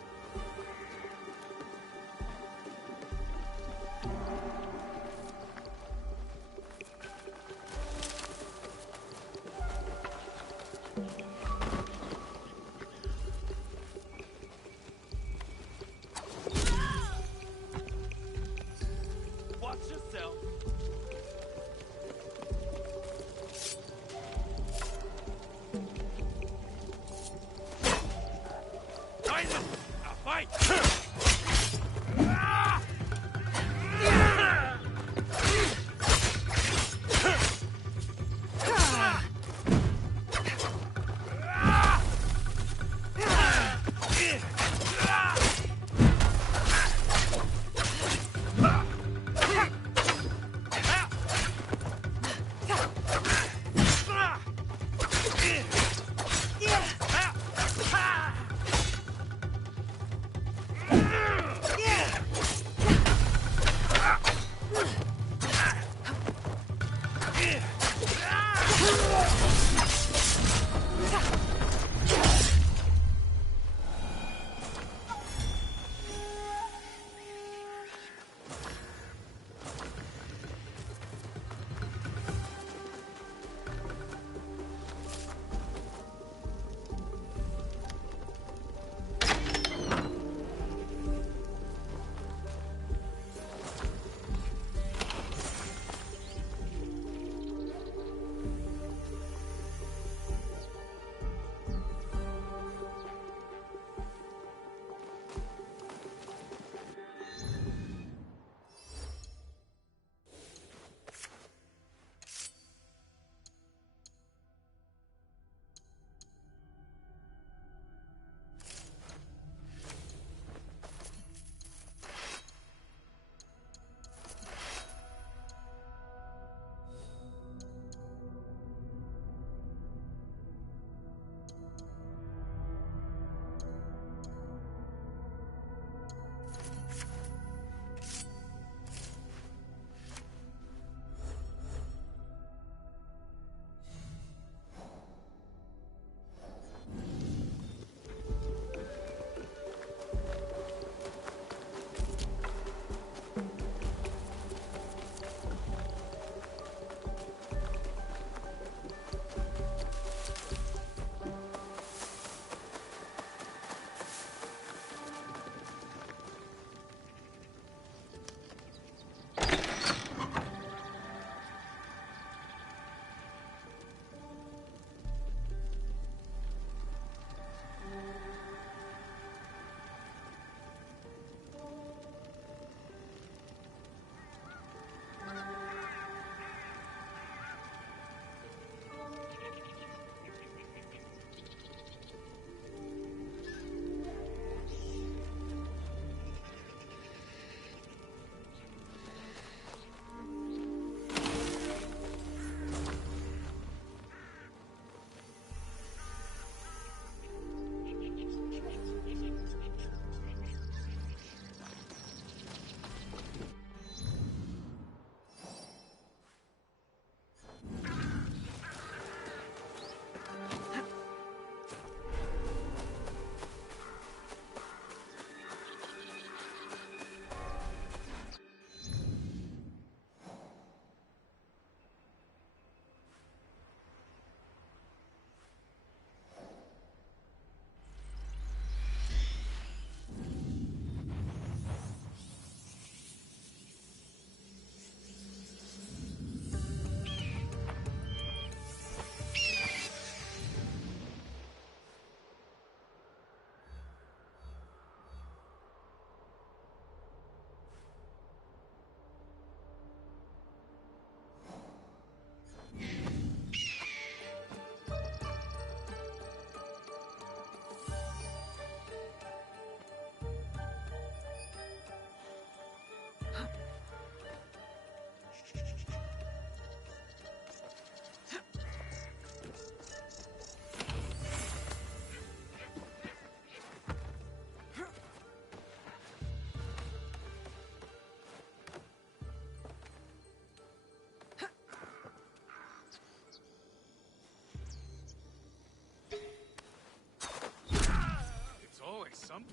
Some...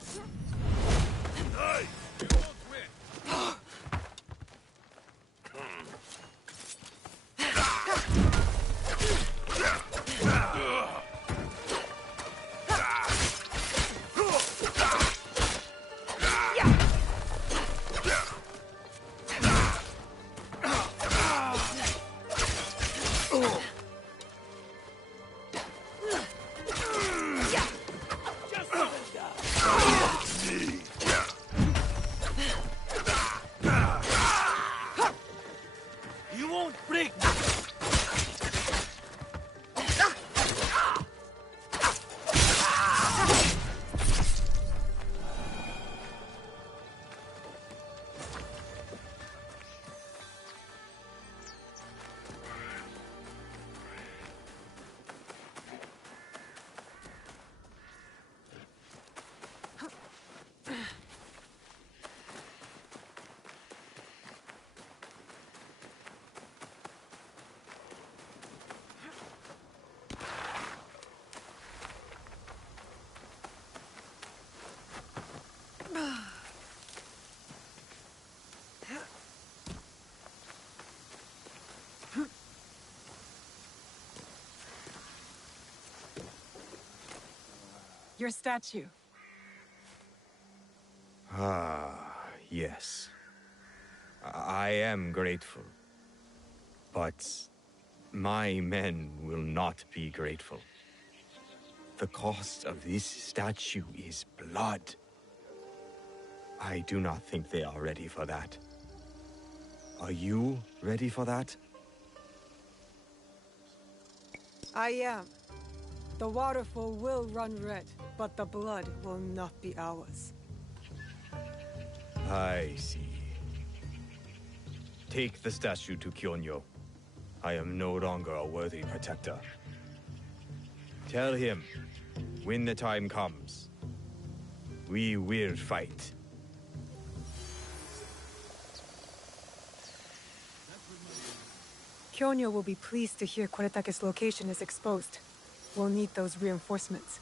Hey! You won't win! You won't break me! Your statue. Ah, yes. I am grateful. But my men will not be grateful. The cost of this statue is blood. I do not think they are ready for that. Are you ready for that? I am. The waterfall will run red, but the blood will not be ours. I see. Take the statue to Kyonyo. I am no longer a worthy protector. Tell him, when the time comes, we will fight. Kyonyo will be pleased to hear Koretake's location is exposed. We'll need those reinforcements.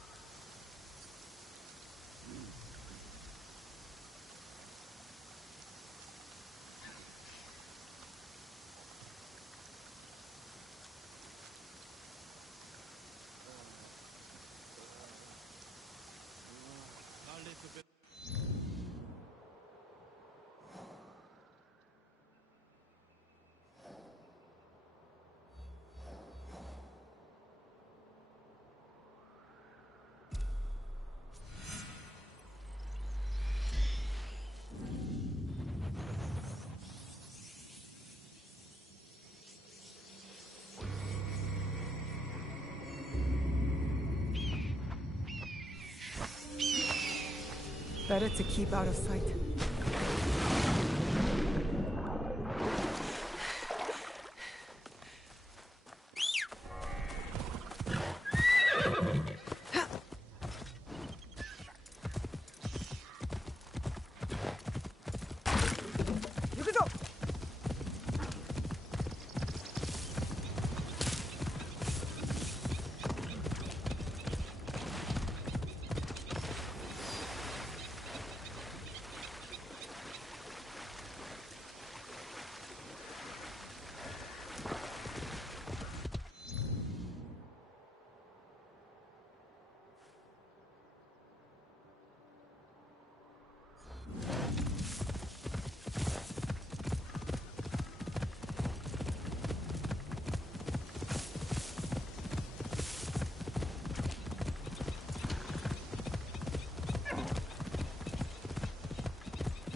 Better to keep out of sight.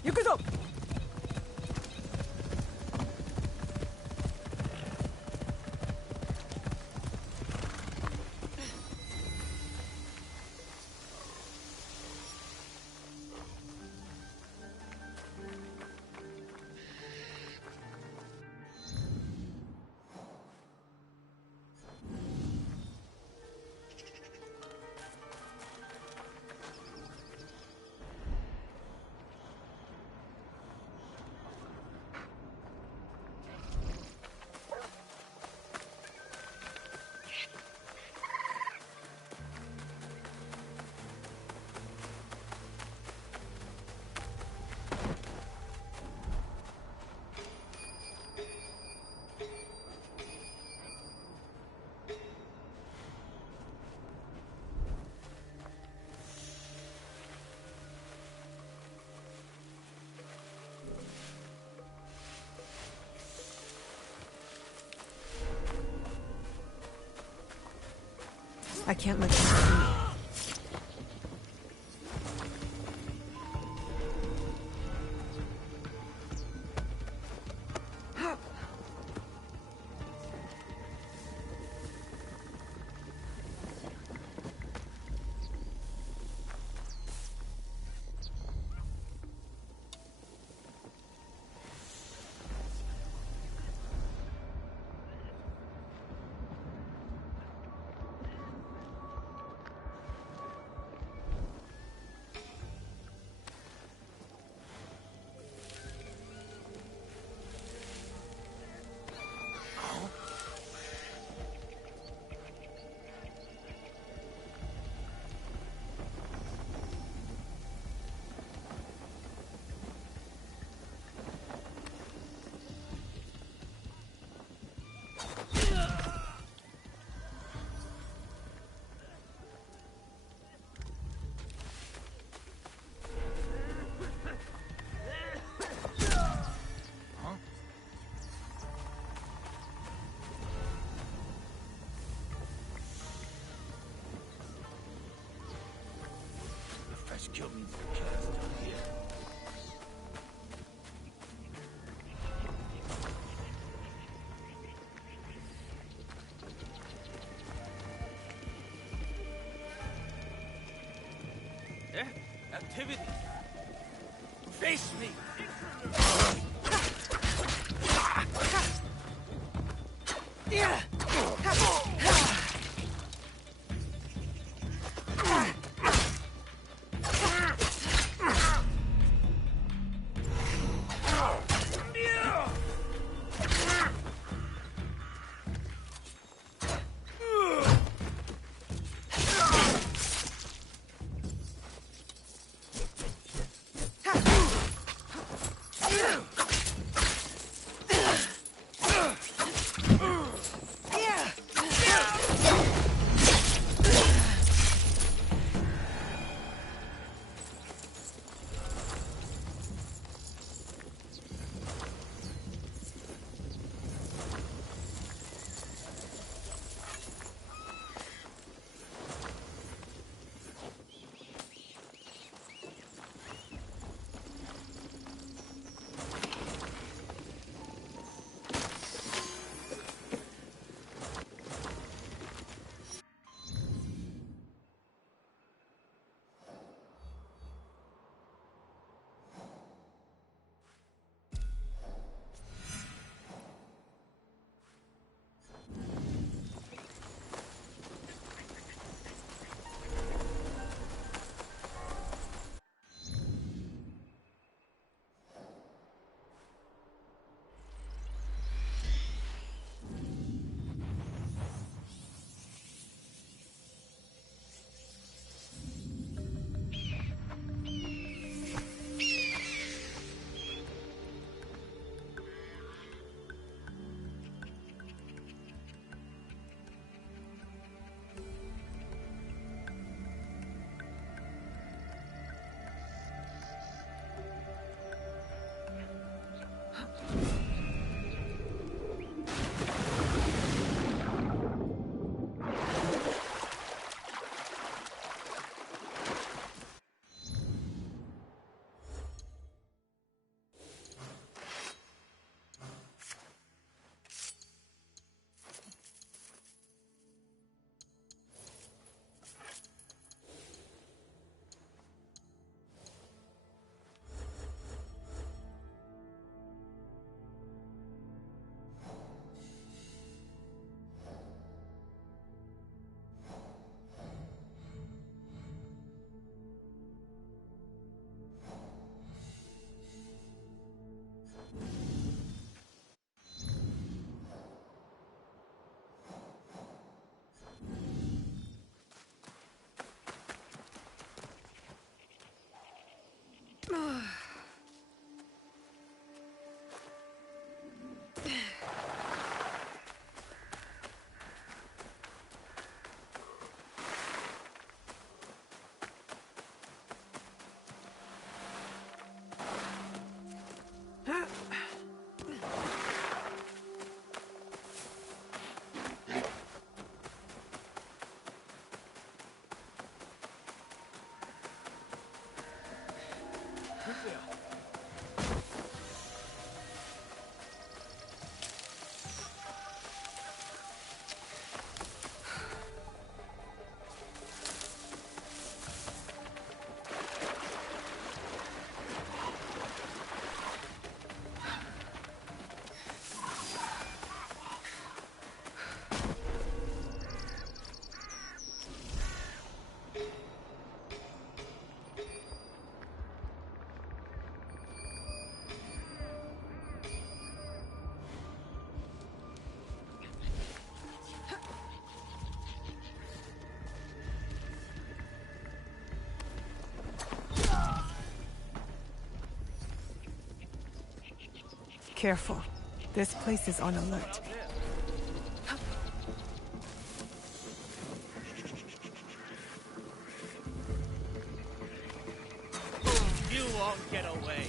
Yukuzo! I can't let them see me. Kill me for cast down here. Activity. Face me. Yeah. Careful. This place is on alert. You won't get away.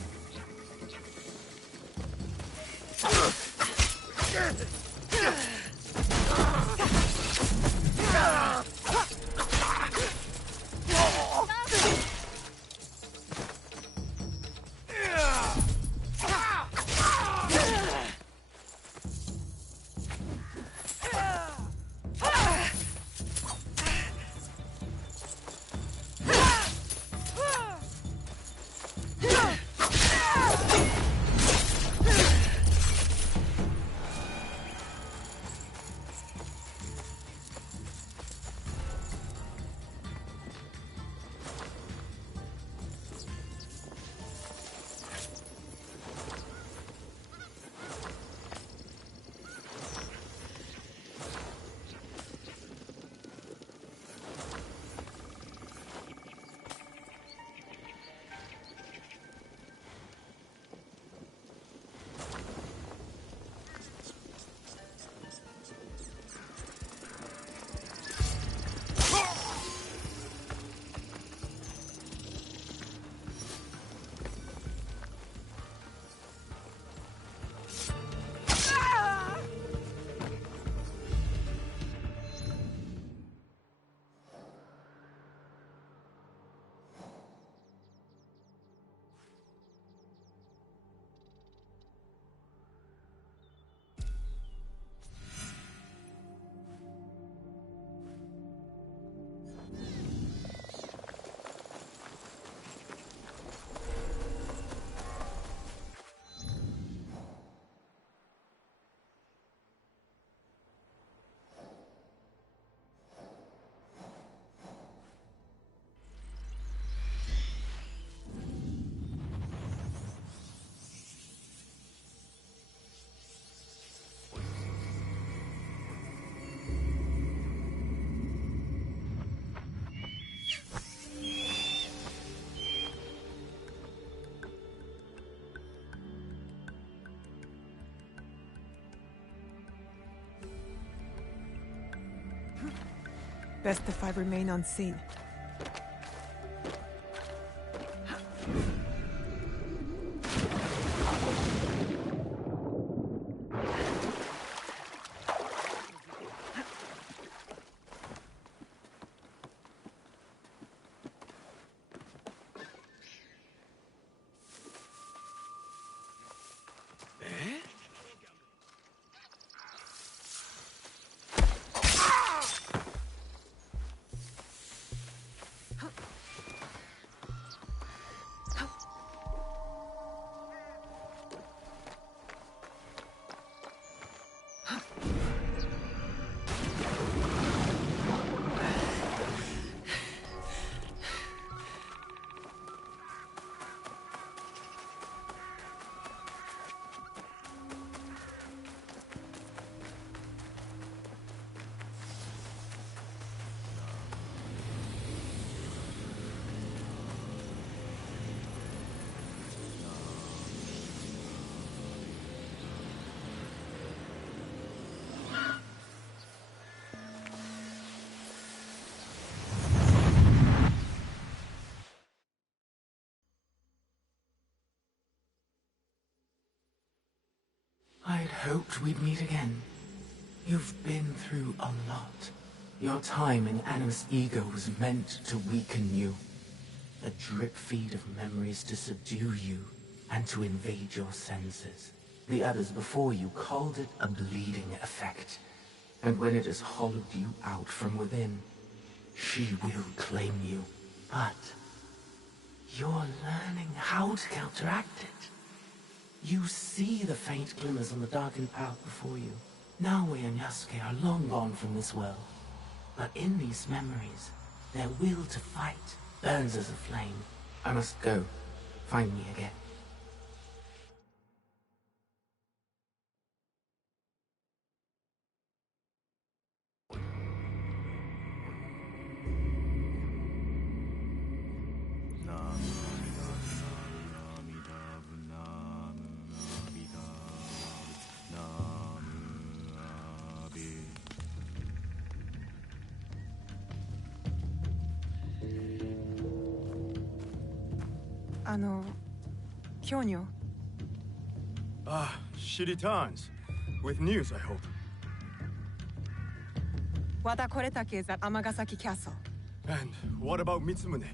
Best if I remain unseen. I'd hoped we'd meet again. You've been through a lot. Your time in Animus Ego was meant to weaken you. A drip feed of memories to subdue you and to invade your senses. The others before you called it a bleeding effect. And when it has hollowed you out from within, she will claim you. But you're learning how to counteract it. You see the faint glimmers on the darkened path before you. Naoe and Yasuke are long gone from this world. But in these memories, their will to fight burns as a flame. I must go. Find me again. Kyonyo. Ah, Shiri-tans. With news, I hope. Wada Koretake is at Amagasaki Castle. And what about Mitsumune?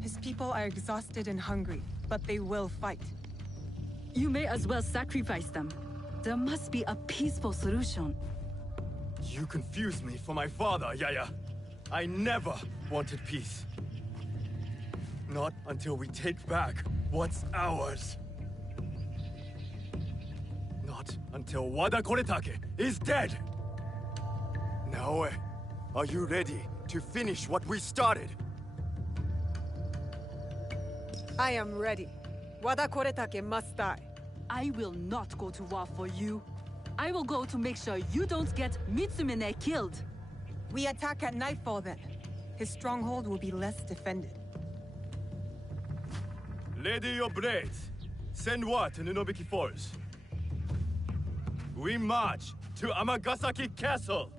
His people are exhausted and hungry, but they will fight. You may as well sacrifice them. There must be a peaceful solution. You confused me for my father, Yaya. I never wanted peace. Not until we take back what's ours. Not until Wada Koretake is dead. Naoe, are you ready to finish what we started? I am ready. Wada Koretake must die. I will not go to war for you. I will go to make sure you don't get Mitsumune killed. We attack at nightfall then. His stronghold will be less defended. Ready your blades. Send word to Nunobiki Forest. We march to Amagasaki Castle.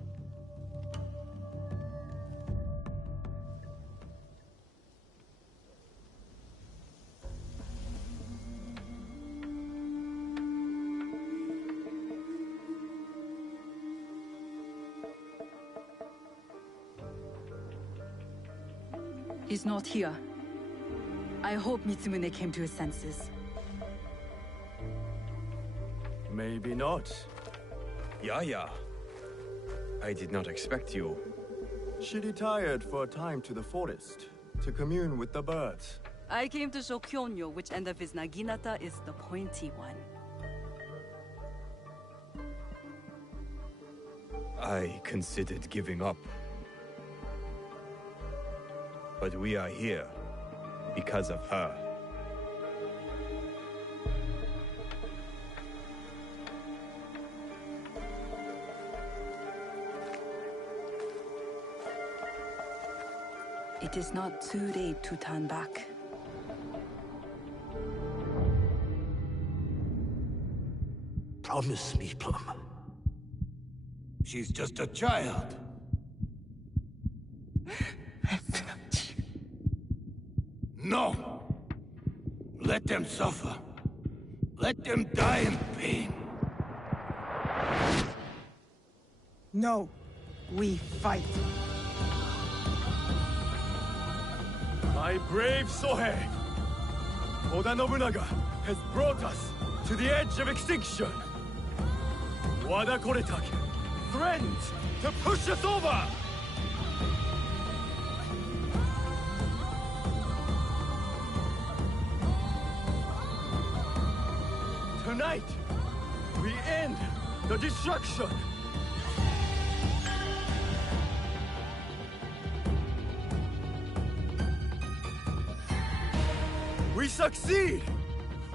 He's not here. I hope Mitsumune came to his senses. Maybe not. Yaya. I did not expect you. She retired for a time to the forest, to commune with the birds. I came to show Kyonyo which end of his Naginata is the pointy one. I considered giving up. But we are here because of her. It is not too late to turn back. Promise me, Plum. She's just a child. No! Let them suffer. Let them die in pain. No, we fight. My brave Sohei! Oda Nobunaga has brought us to the edge of extinction. Wada Koretake, friends to push us over! Tonight, we end the destruction! We succeed!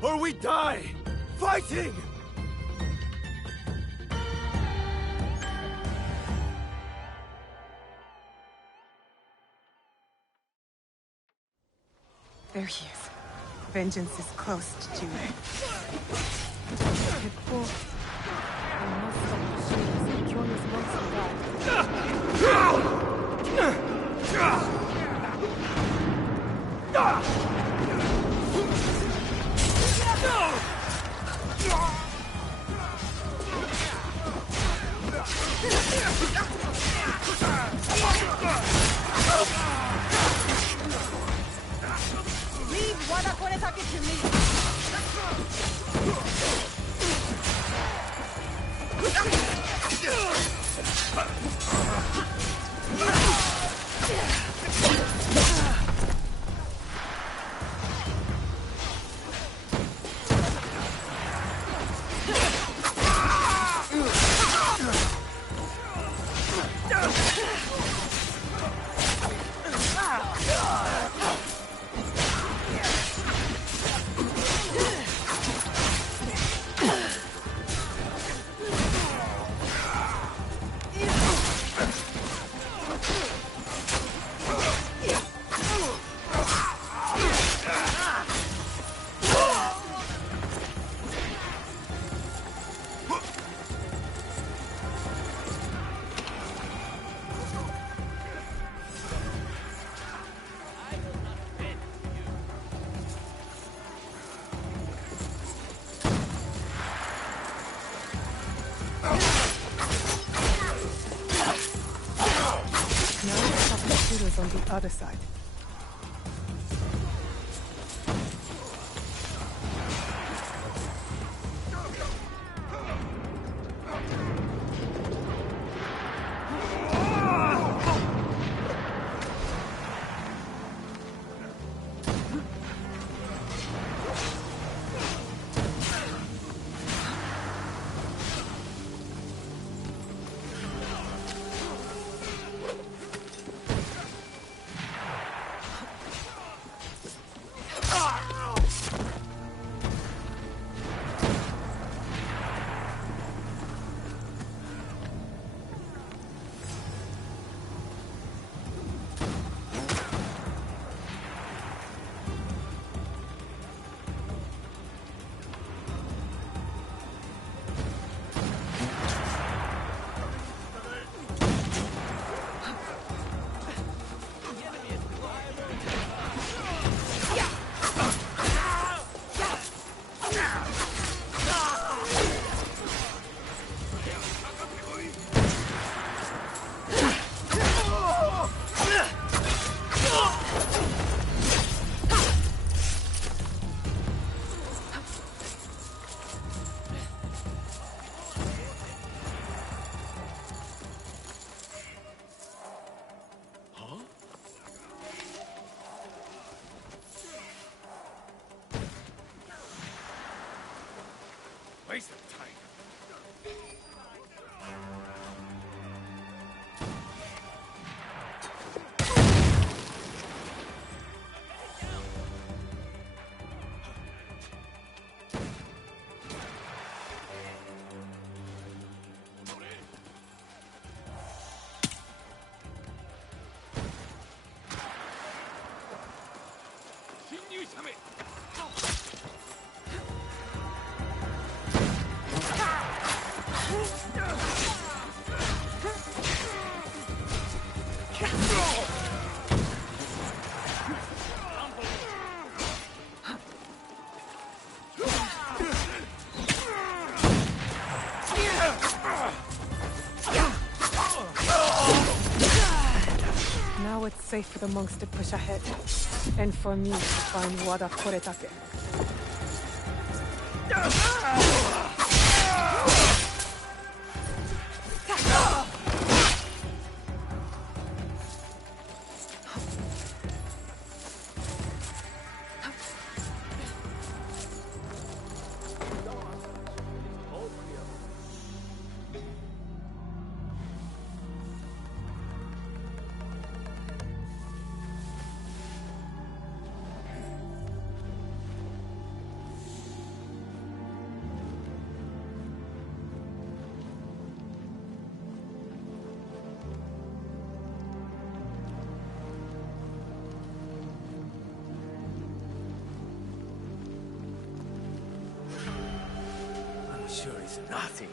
Or we die! Fighting! There he is. Vengeance is close to me. Leave Wada Koretake to me! on the other side. Waste of time. Now it's safe for the monks to push ahead, and for me to find Wada Koretake. Sure is nothing.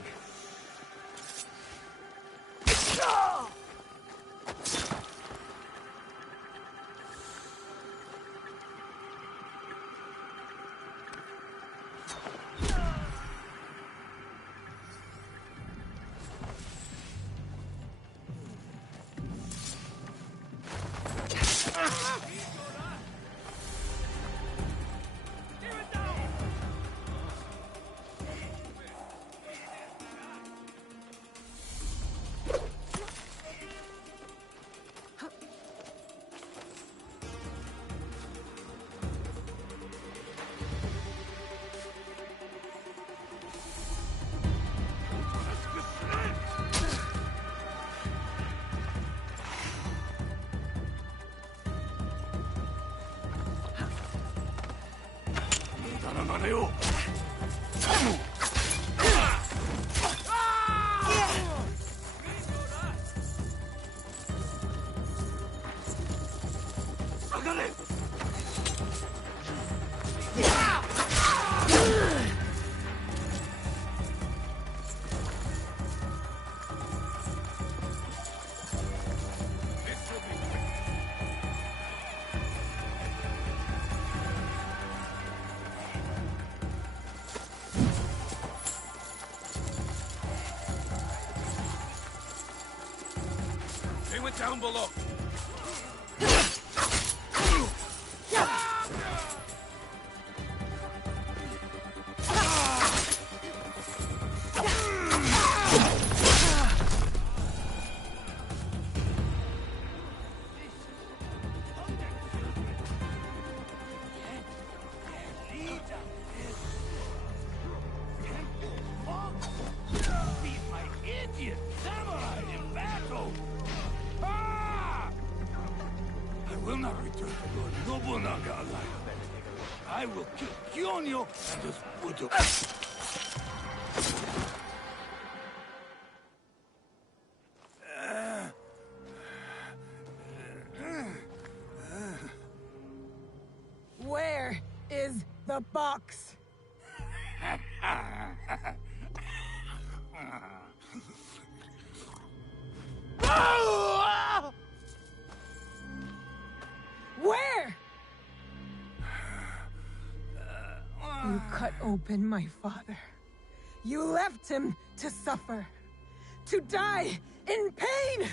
They went down below. I will not return to Lord Nobunaga alive. I will kill Kyonyo and this Budo. Where is the box? Where? You cut open my father. You left him to suffer, to die in pain.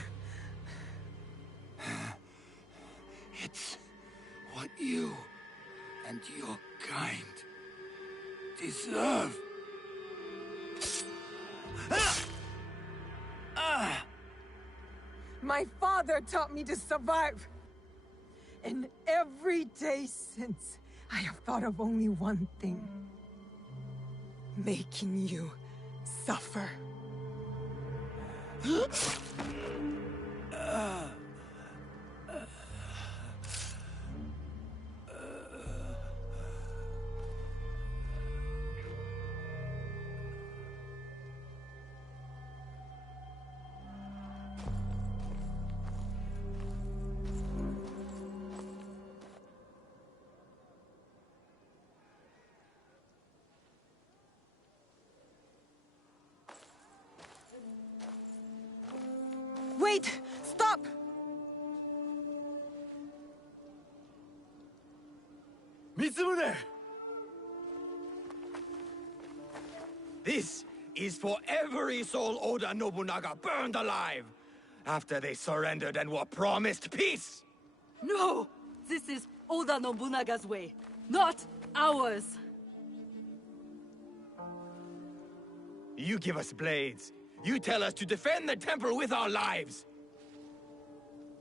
It's what you and your kind deserve. My father taught me to survive. And every day since, I have thought of only one thing. Making you suffer. Wait! Stop! Mitsumune! This is for every soul Oda Nobunaga burned alive after they surrendered and were promised peace! No! This is Oda Nobunaga's way, not ours! You give us blades. You tell us to defend the temple with our lives.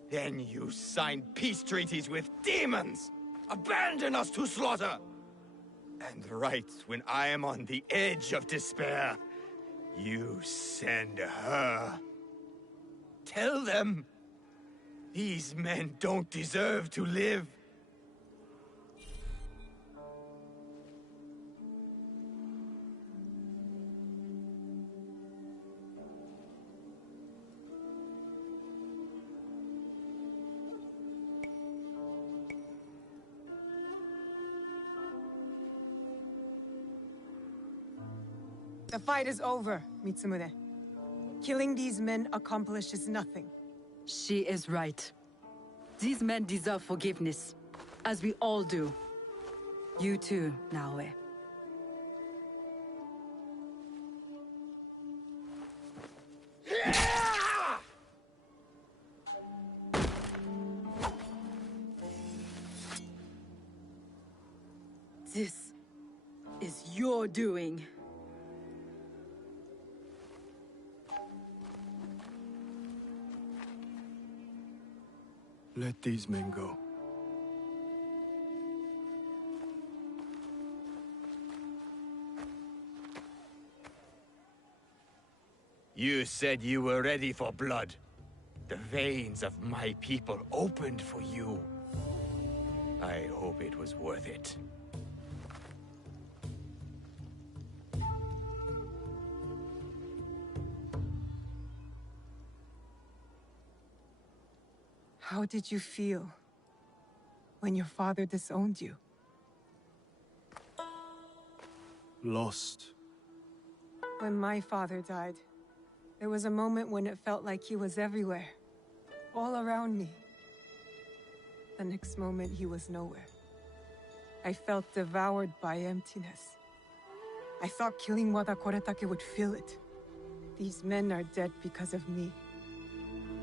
Then you sign peace treaties with demons. Abandon us to slaughter. And right when I am on the edge of despair, you send her. Tell them these men don't deserve to live. The fight is over, Mitsumune. Killing these men accomplishes nothing. She is right. These men deserve forgiveness, as we all do. You too, Naoe. This is your doing. Let these men go. You said you were ready for blood. The veins of my people opened for you. I hope it was worth it. How did you feel when your father disowned you? Lost. When my father died, there was a moment when it felt like he was everywhere, all around me. The next moment, he was nowhere. I felt devoured by emptiness. I thought killing Wada Koretake would fill it. These men are dead because of me.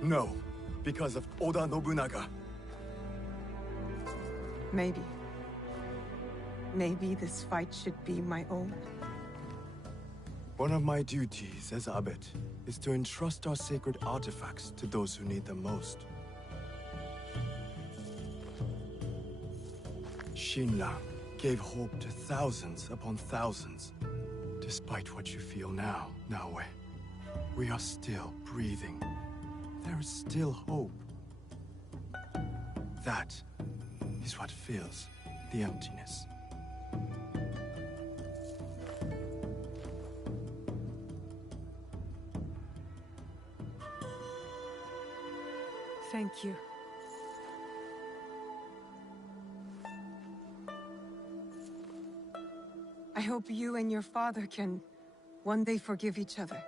No, because of Oda Nobunaga. Maybe. Maybe this fight should be my own. One of my duties as abbot is to entrust our sacred artifacts to those who need them most. Xinlang gave hope to thousands upon thousands. Despite what you feel now, Naoe, we are still breathing. There is still hope. That is what fills the emptiness. Thank you. I hope you and your father can one day forgive each other.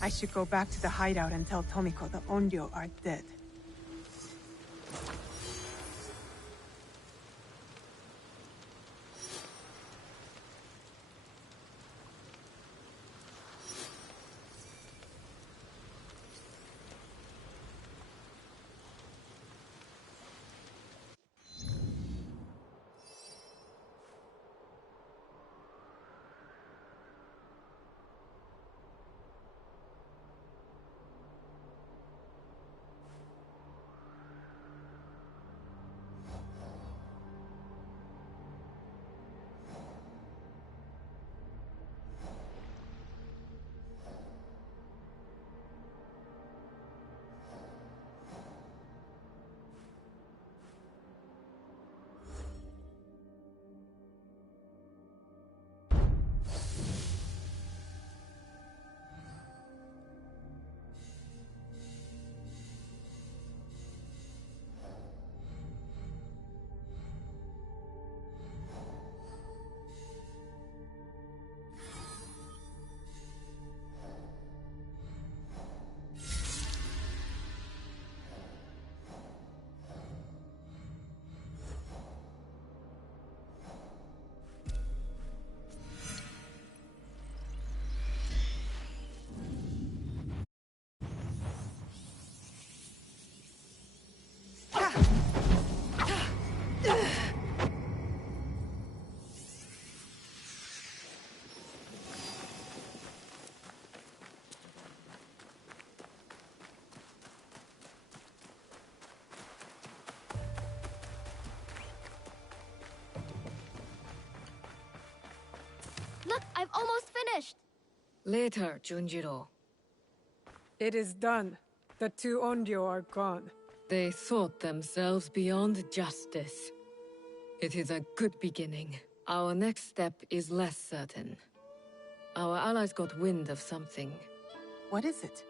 I should go back to the hideout and tell Tomiko the Onryo are dead. Look, I've almost finished! Later, Junjiro. It is done. The two Onryo are gone. They thought themselves beyond justice. It is a good beginning. Our next step is less certain. Our allies got wind of something. What is it?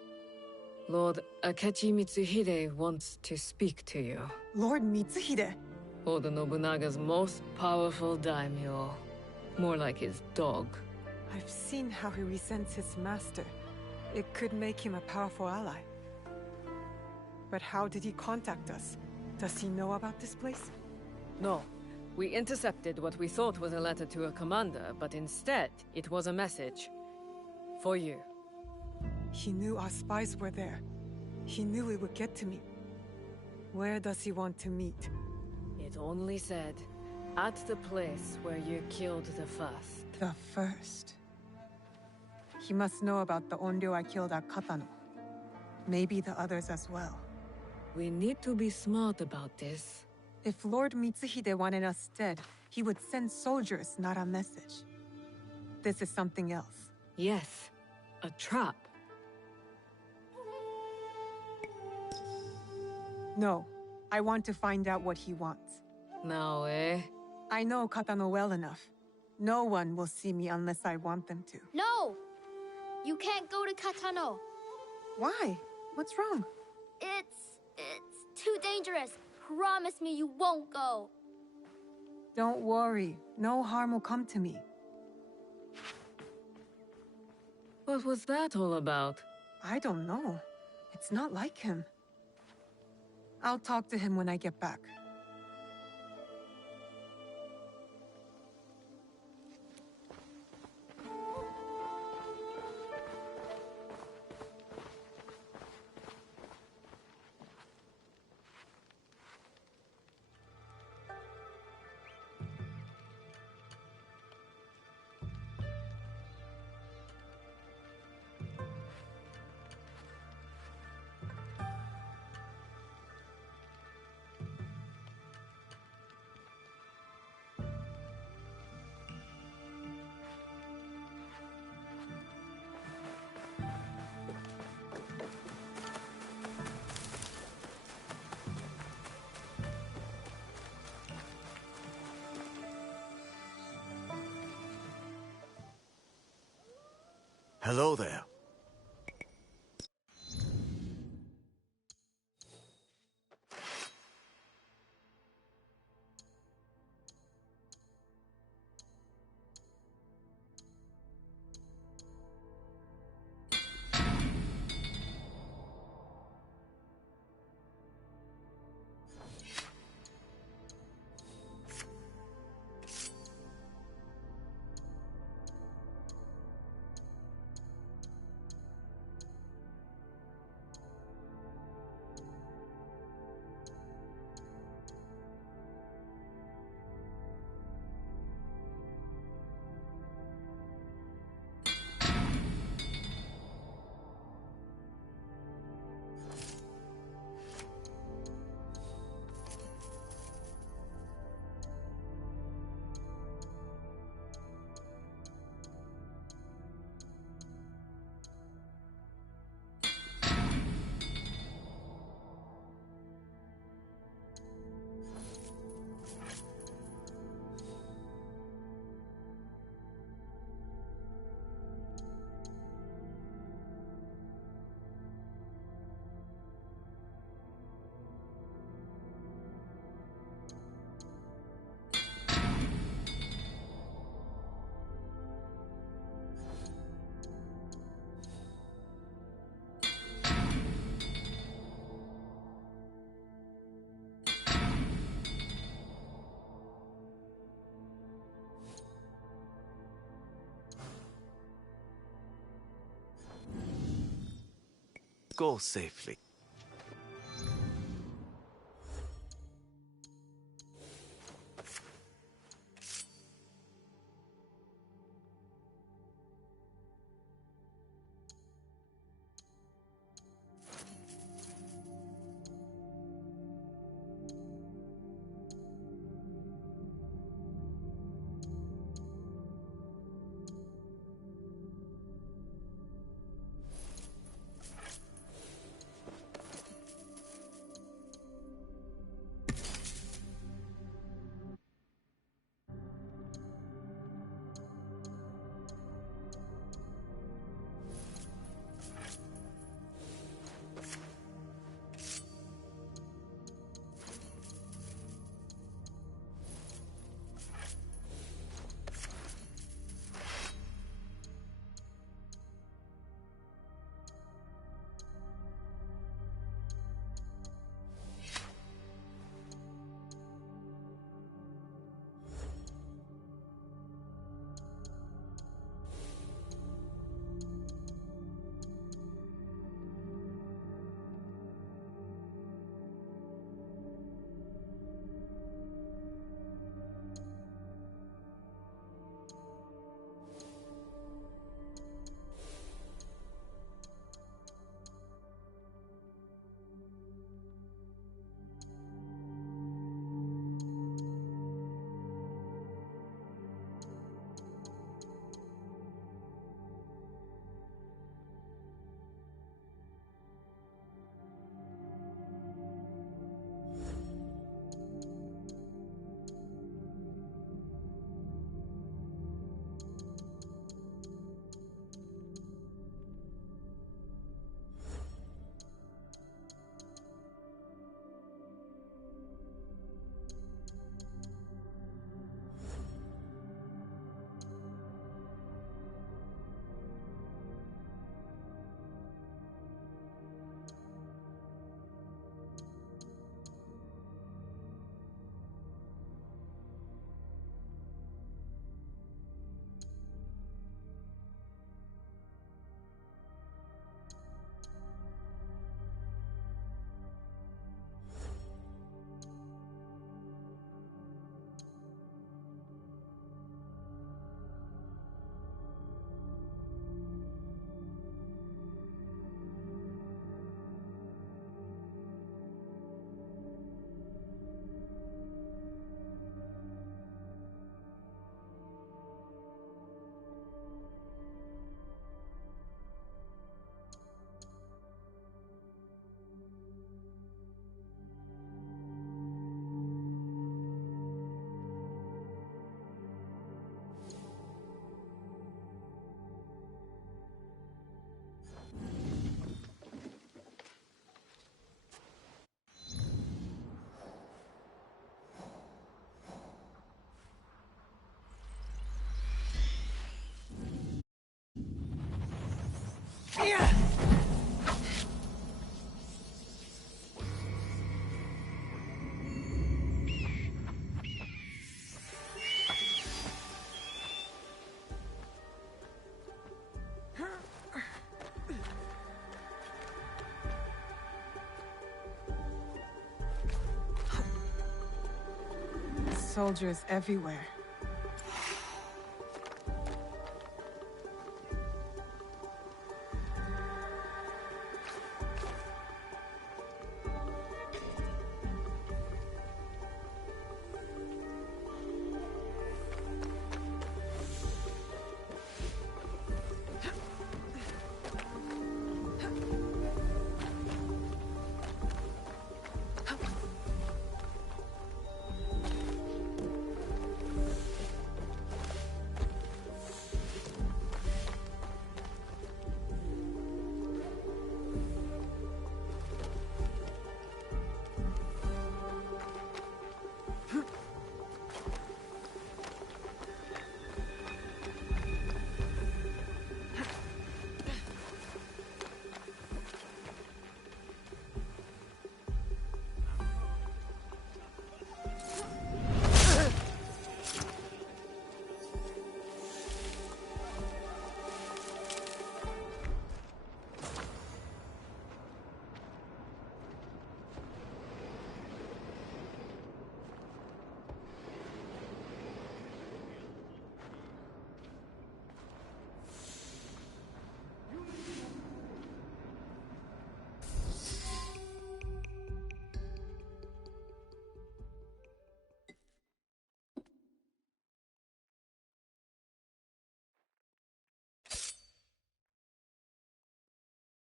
Lord Akechi Mitsuhide wants to speak to you. Lord Mitsuhide? Oda Nobunaga's most powerful daimyo. More like his dog. I've seen how he resents his master. It could make him a powerful ally. But how did he contact us? Does he know about this place? No. We intercepted what we thought was a letter to a commander, but instead, it was a message. For you. He knew our spies were there. He knew we would get to me. Where does he want to meet? It only said, at the place where you killed the first. The first? He must know about the Onryo I killed at Katano. Maybe the others as well. We need to be smart about this. If Lord Mitsuhide wanted us dead, he would send soldiers, not a message. This is something else. Yes, a trap. No, I want to find out what he wants. Now, eh? I know Katano well enough. No one will see me unless I want them to. No! You can't go to Katano. Why? What's wrong? It's too dangerous. Promise me you won't go. Don't worry. No harm will come to me. What was that all about? I don't know. It's not like him. I'll talk to him when I get back. Hello there. Go safely. soldiers everywhere.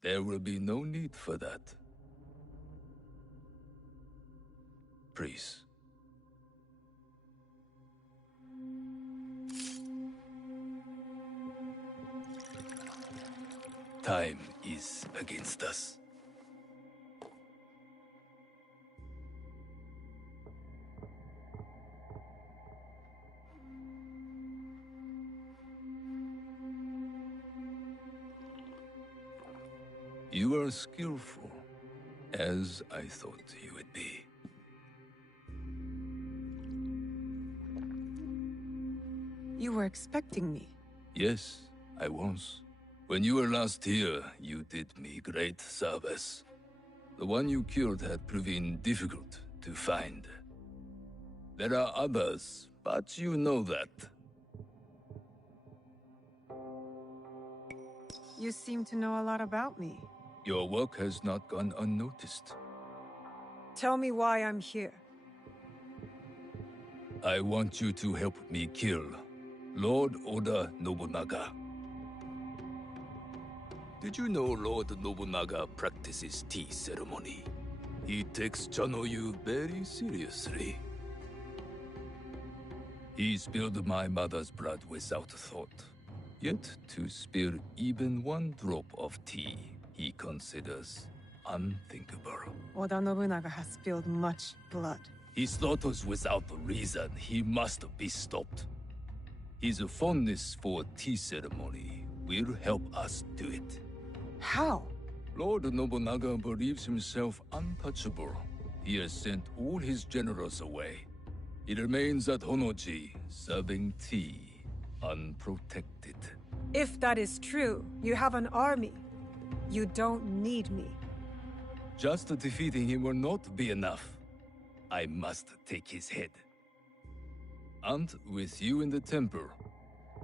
There will be no need for that. Please. Time is against us. You are skillful, as I thought you would be. You were expecting me? Yes, I was. When you were last here, you did me great service. The one you killed had proven difficult to find. There are others, but you know that. You seem to know a lot about me. Your work has not gone unnoticed. Tell me why I'm here. I want you to help me kill Lord Oda Nobunaga. Did you know Lord Nobunaga practices tea ceremony? He takes Chanoyu very seriously. He spilled my mother's blood without thought. Yet to spill even one drop of tea, he considers unthinkable. Oda Nobunaga has spilled much blood. He slaughters without reason. He must be stopped. His fondness for tea ceremony will help us do it. How? Lord Nobunaga believes himself untouchable. He has sent all his generals away. He remains at Honoji, serving tea, unprotected. If that is true, you have an army. You don't need me. Just defeating him will not be enough. I must take his head. And with you in the temple,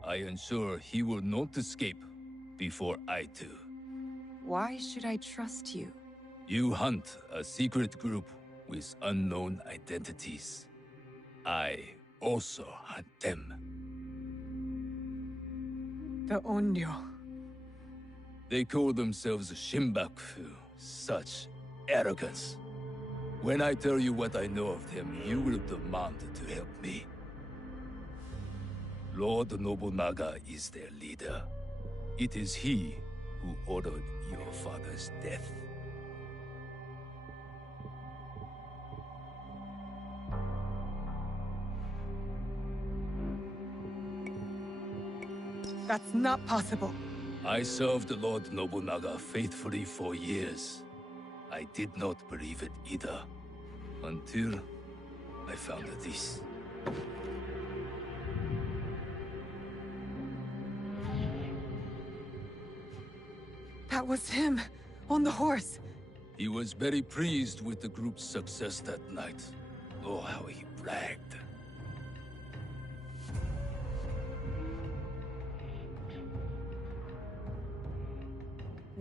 I ensure he will not escape before I do. Why should I trust you? You hunt a secret group with unknown identities. I also hunt them. The Onryo. They call themselves Shinbaku. Such arrogance. When I tell you what I know of them, you will demand to help me. Lord Nobunaga is their leader. It is he who ordered your father's death. That's not possible. I served Lord Nobunaga faithfully for years. I did not believe it either, until I found this. That was him, on the horse. He was very pleased with the group's success that night. Oh, how he bragged.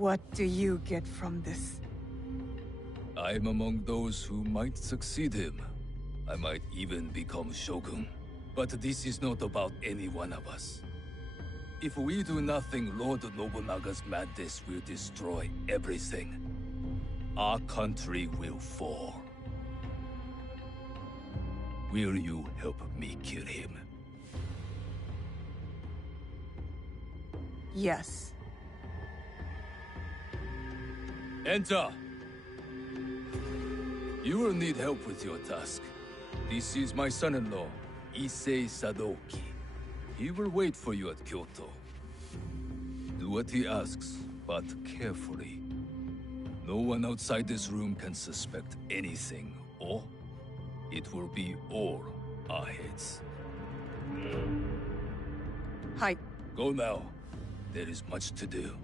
What do you get from this? I'm among those who might succeed him. I might even become Shogun. But this is not about any one of us. If we do nothing, Lord Nobunaga's madness will destroy everything. Our country will fall. Will you help me kill him? Yes. Enter! You will need help with your task. This is my son-in-law, Issei Sadoki. He will wait for you at Kyoto. Do what he asks, but carefully. No one outside this room can suspect anything, or it will be all our heads. Hi. Go now. There is much to do.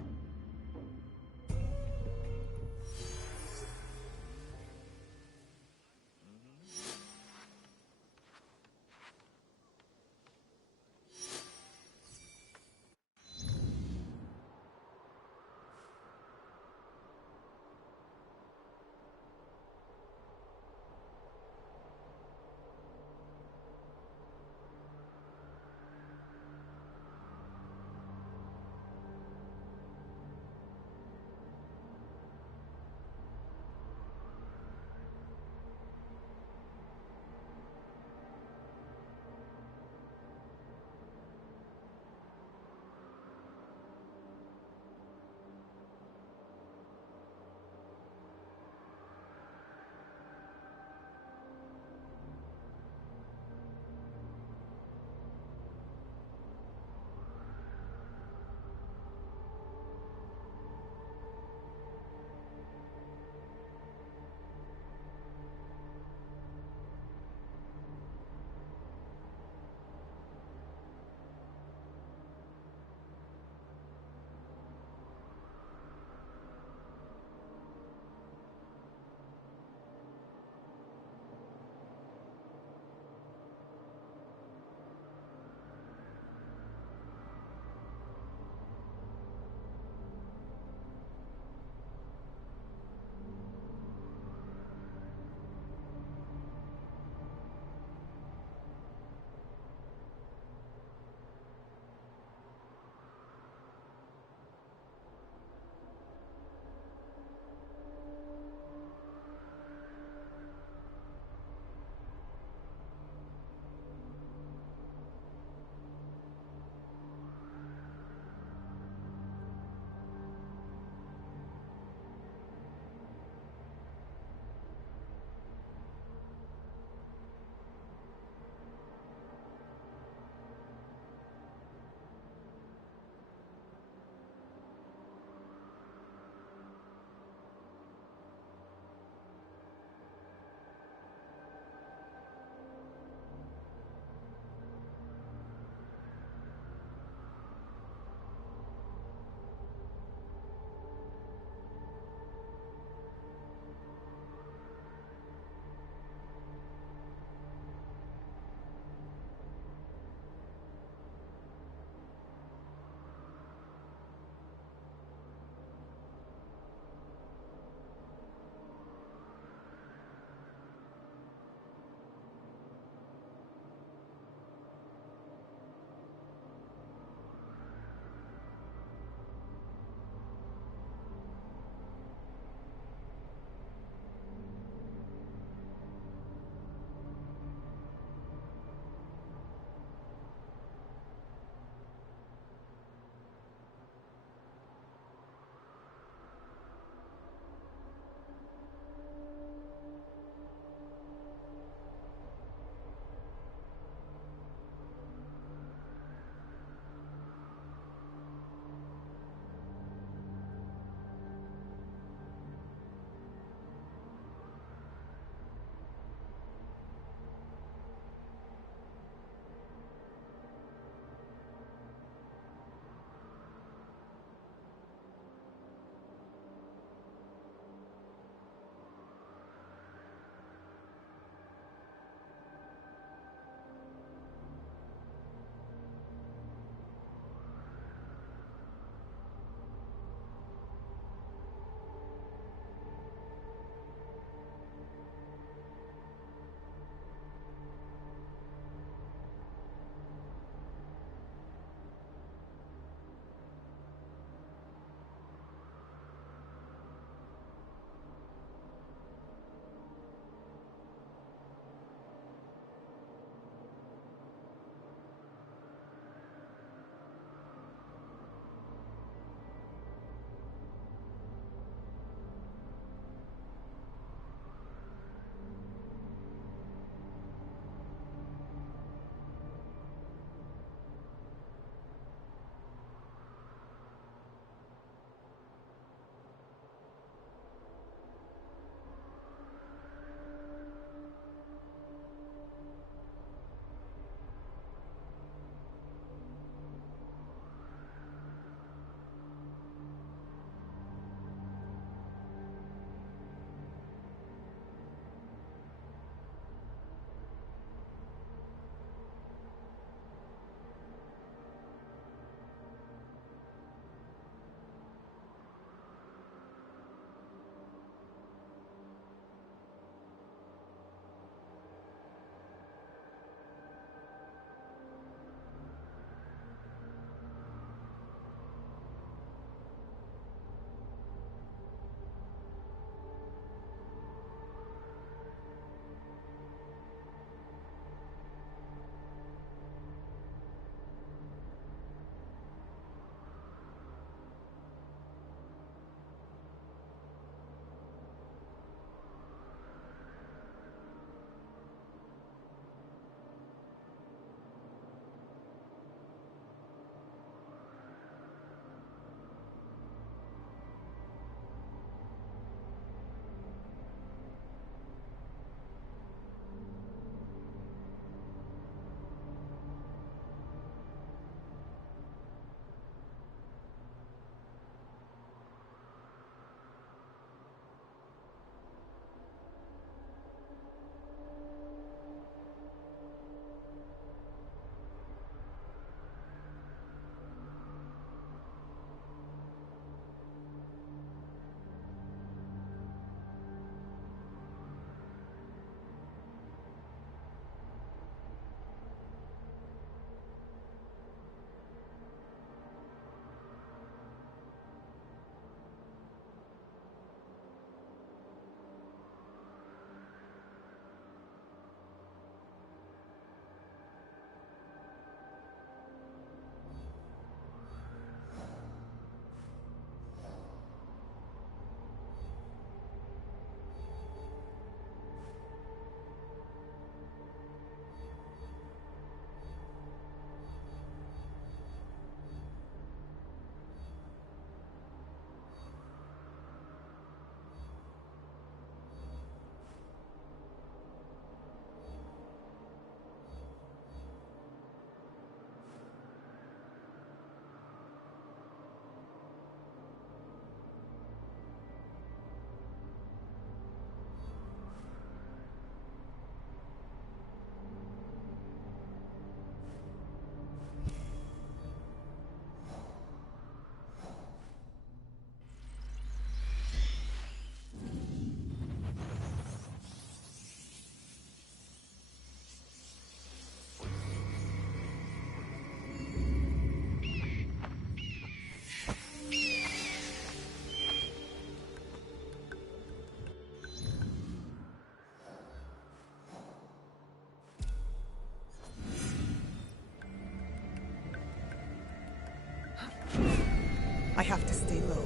I have to stay low.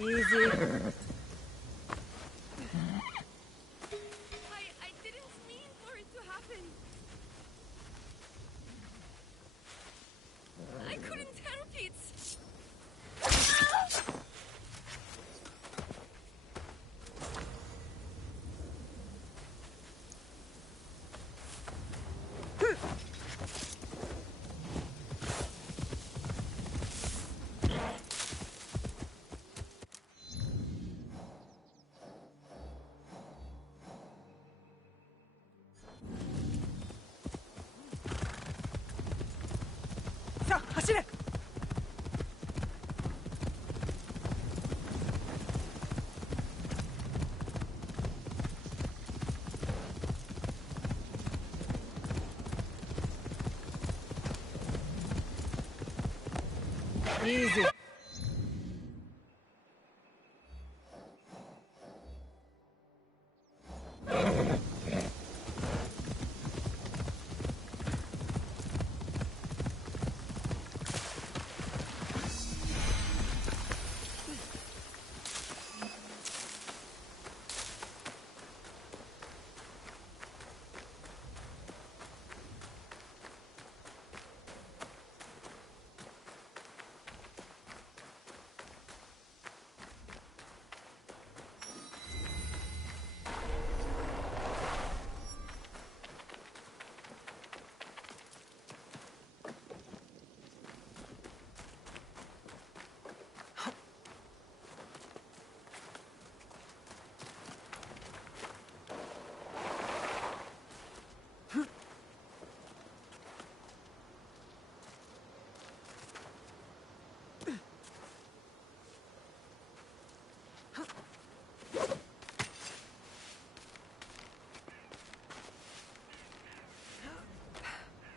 Easy. I didn't mean for it to happen. I couldn't help it. 자, 走れ! Easy.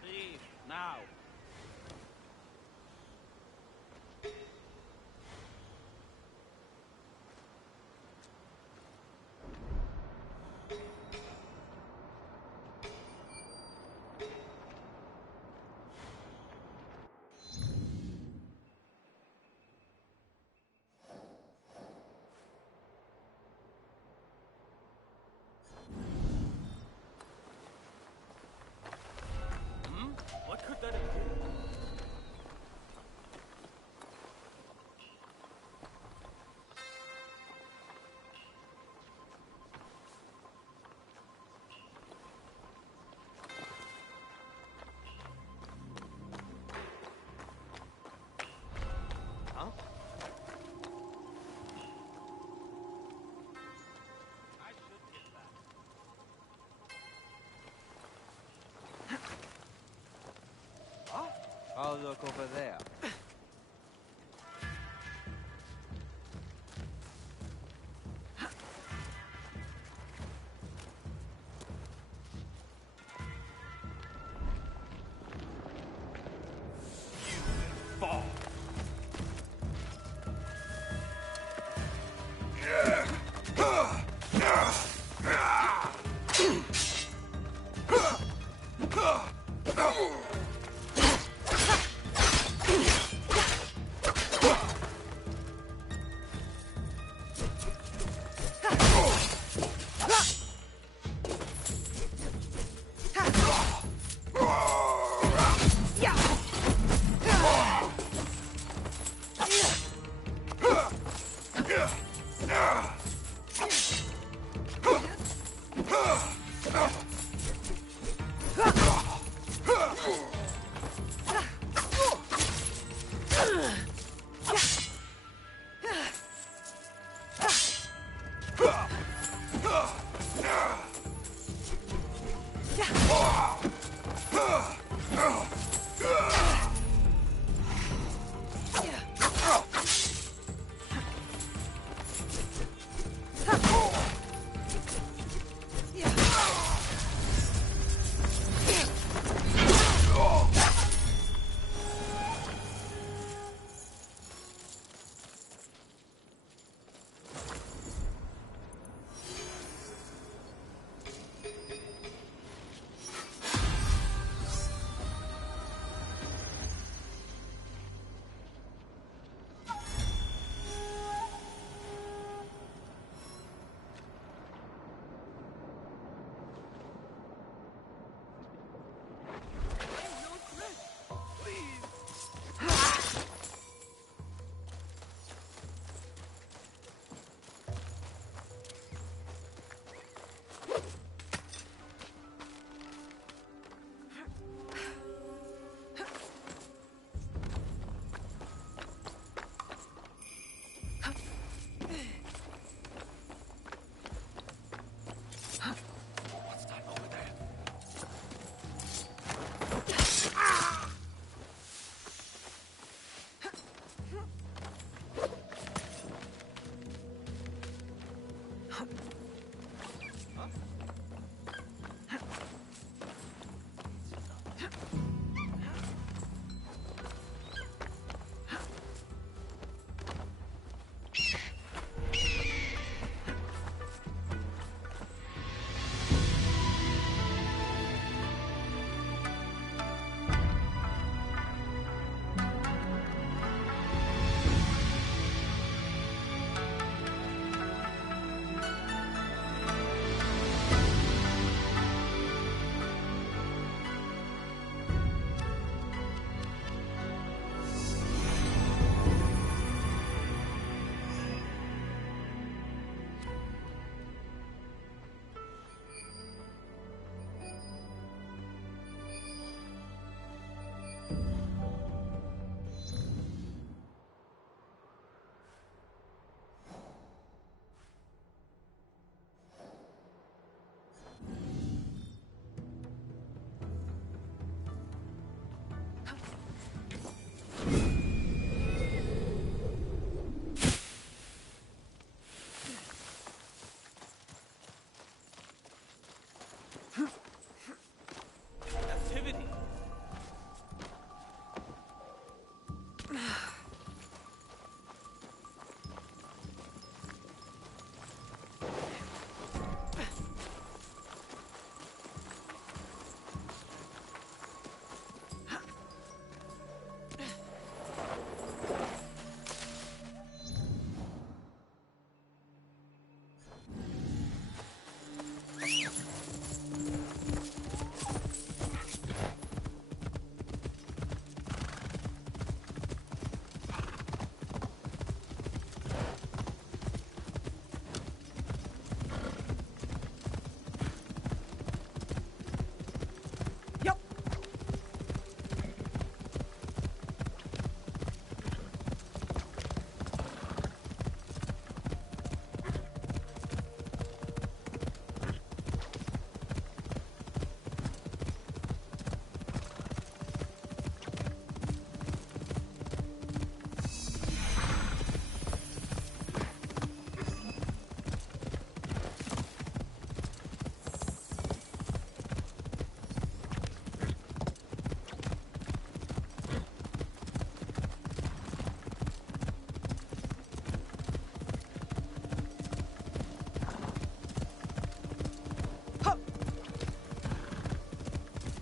Leave, now. What could that have been? Huh? I should get that. I'll look over there. Fall.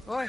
Oi!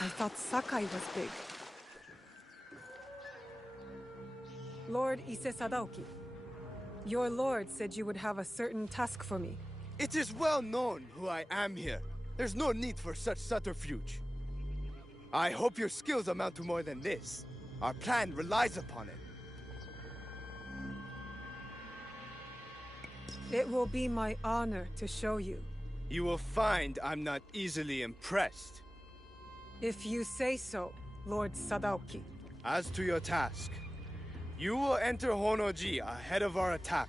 I thought Sakai was big. Lord Ise Sadaoki, your lord said you would have a certain task for me. It is well known who I am here. There's no need for such subterfuge. I hope your skills amount to more than this. Our plan relies upon it. It will be my honor to show you. You will find I'm not easily impressed. If you say so, Lord Sadaoki. As to your task, you will enter Honoji ahead of our attack,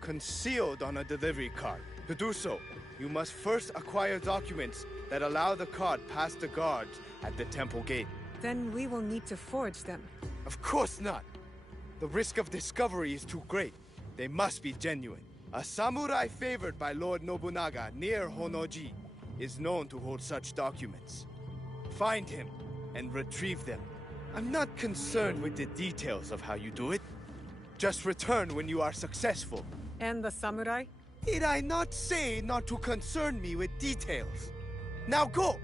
concealed on a delivery cart. To do so, you must first acquire documents that allow the cart past the guards at the temple gate. Then we will need to forge them. Of course not. The risk of discovery is too great. They must be genuine. A samurai favored by Lord Nobunaga near Honoji is known to hold such documents. Find him and retrieve them. I'm not concerned with the details of how you do it. Just return when you are successful. And the samurai? Did I not say not to concern me with details? Now go!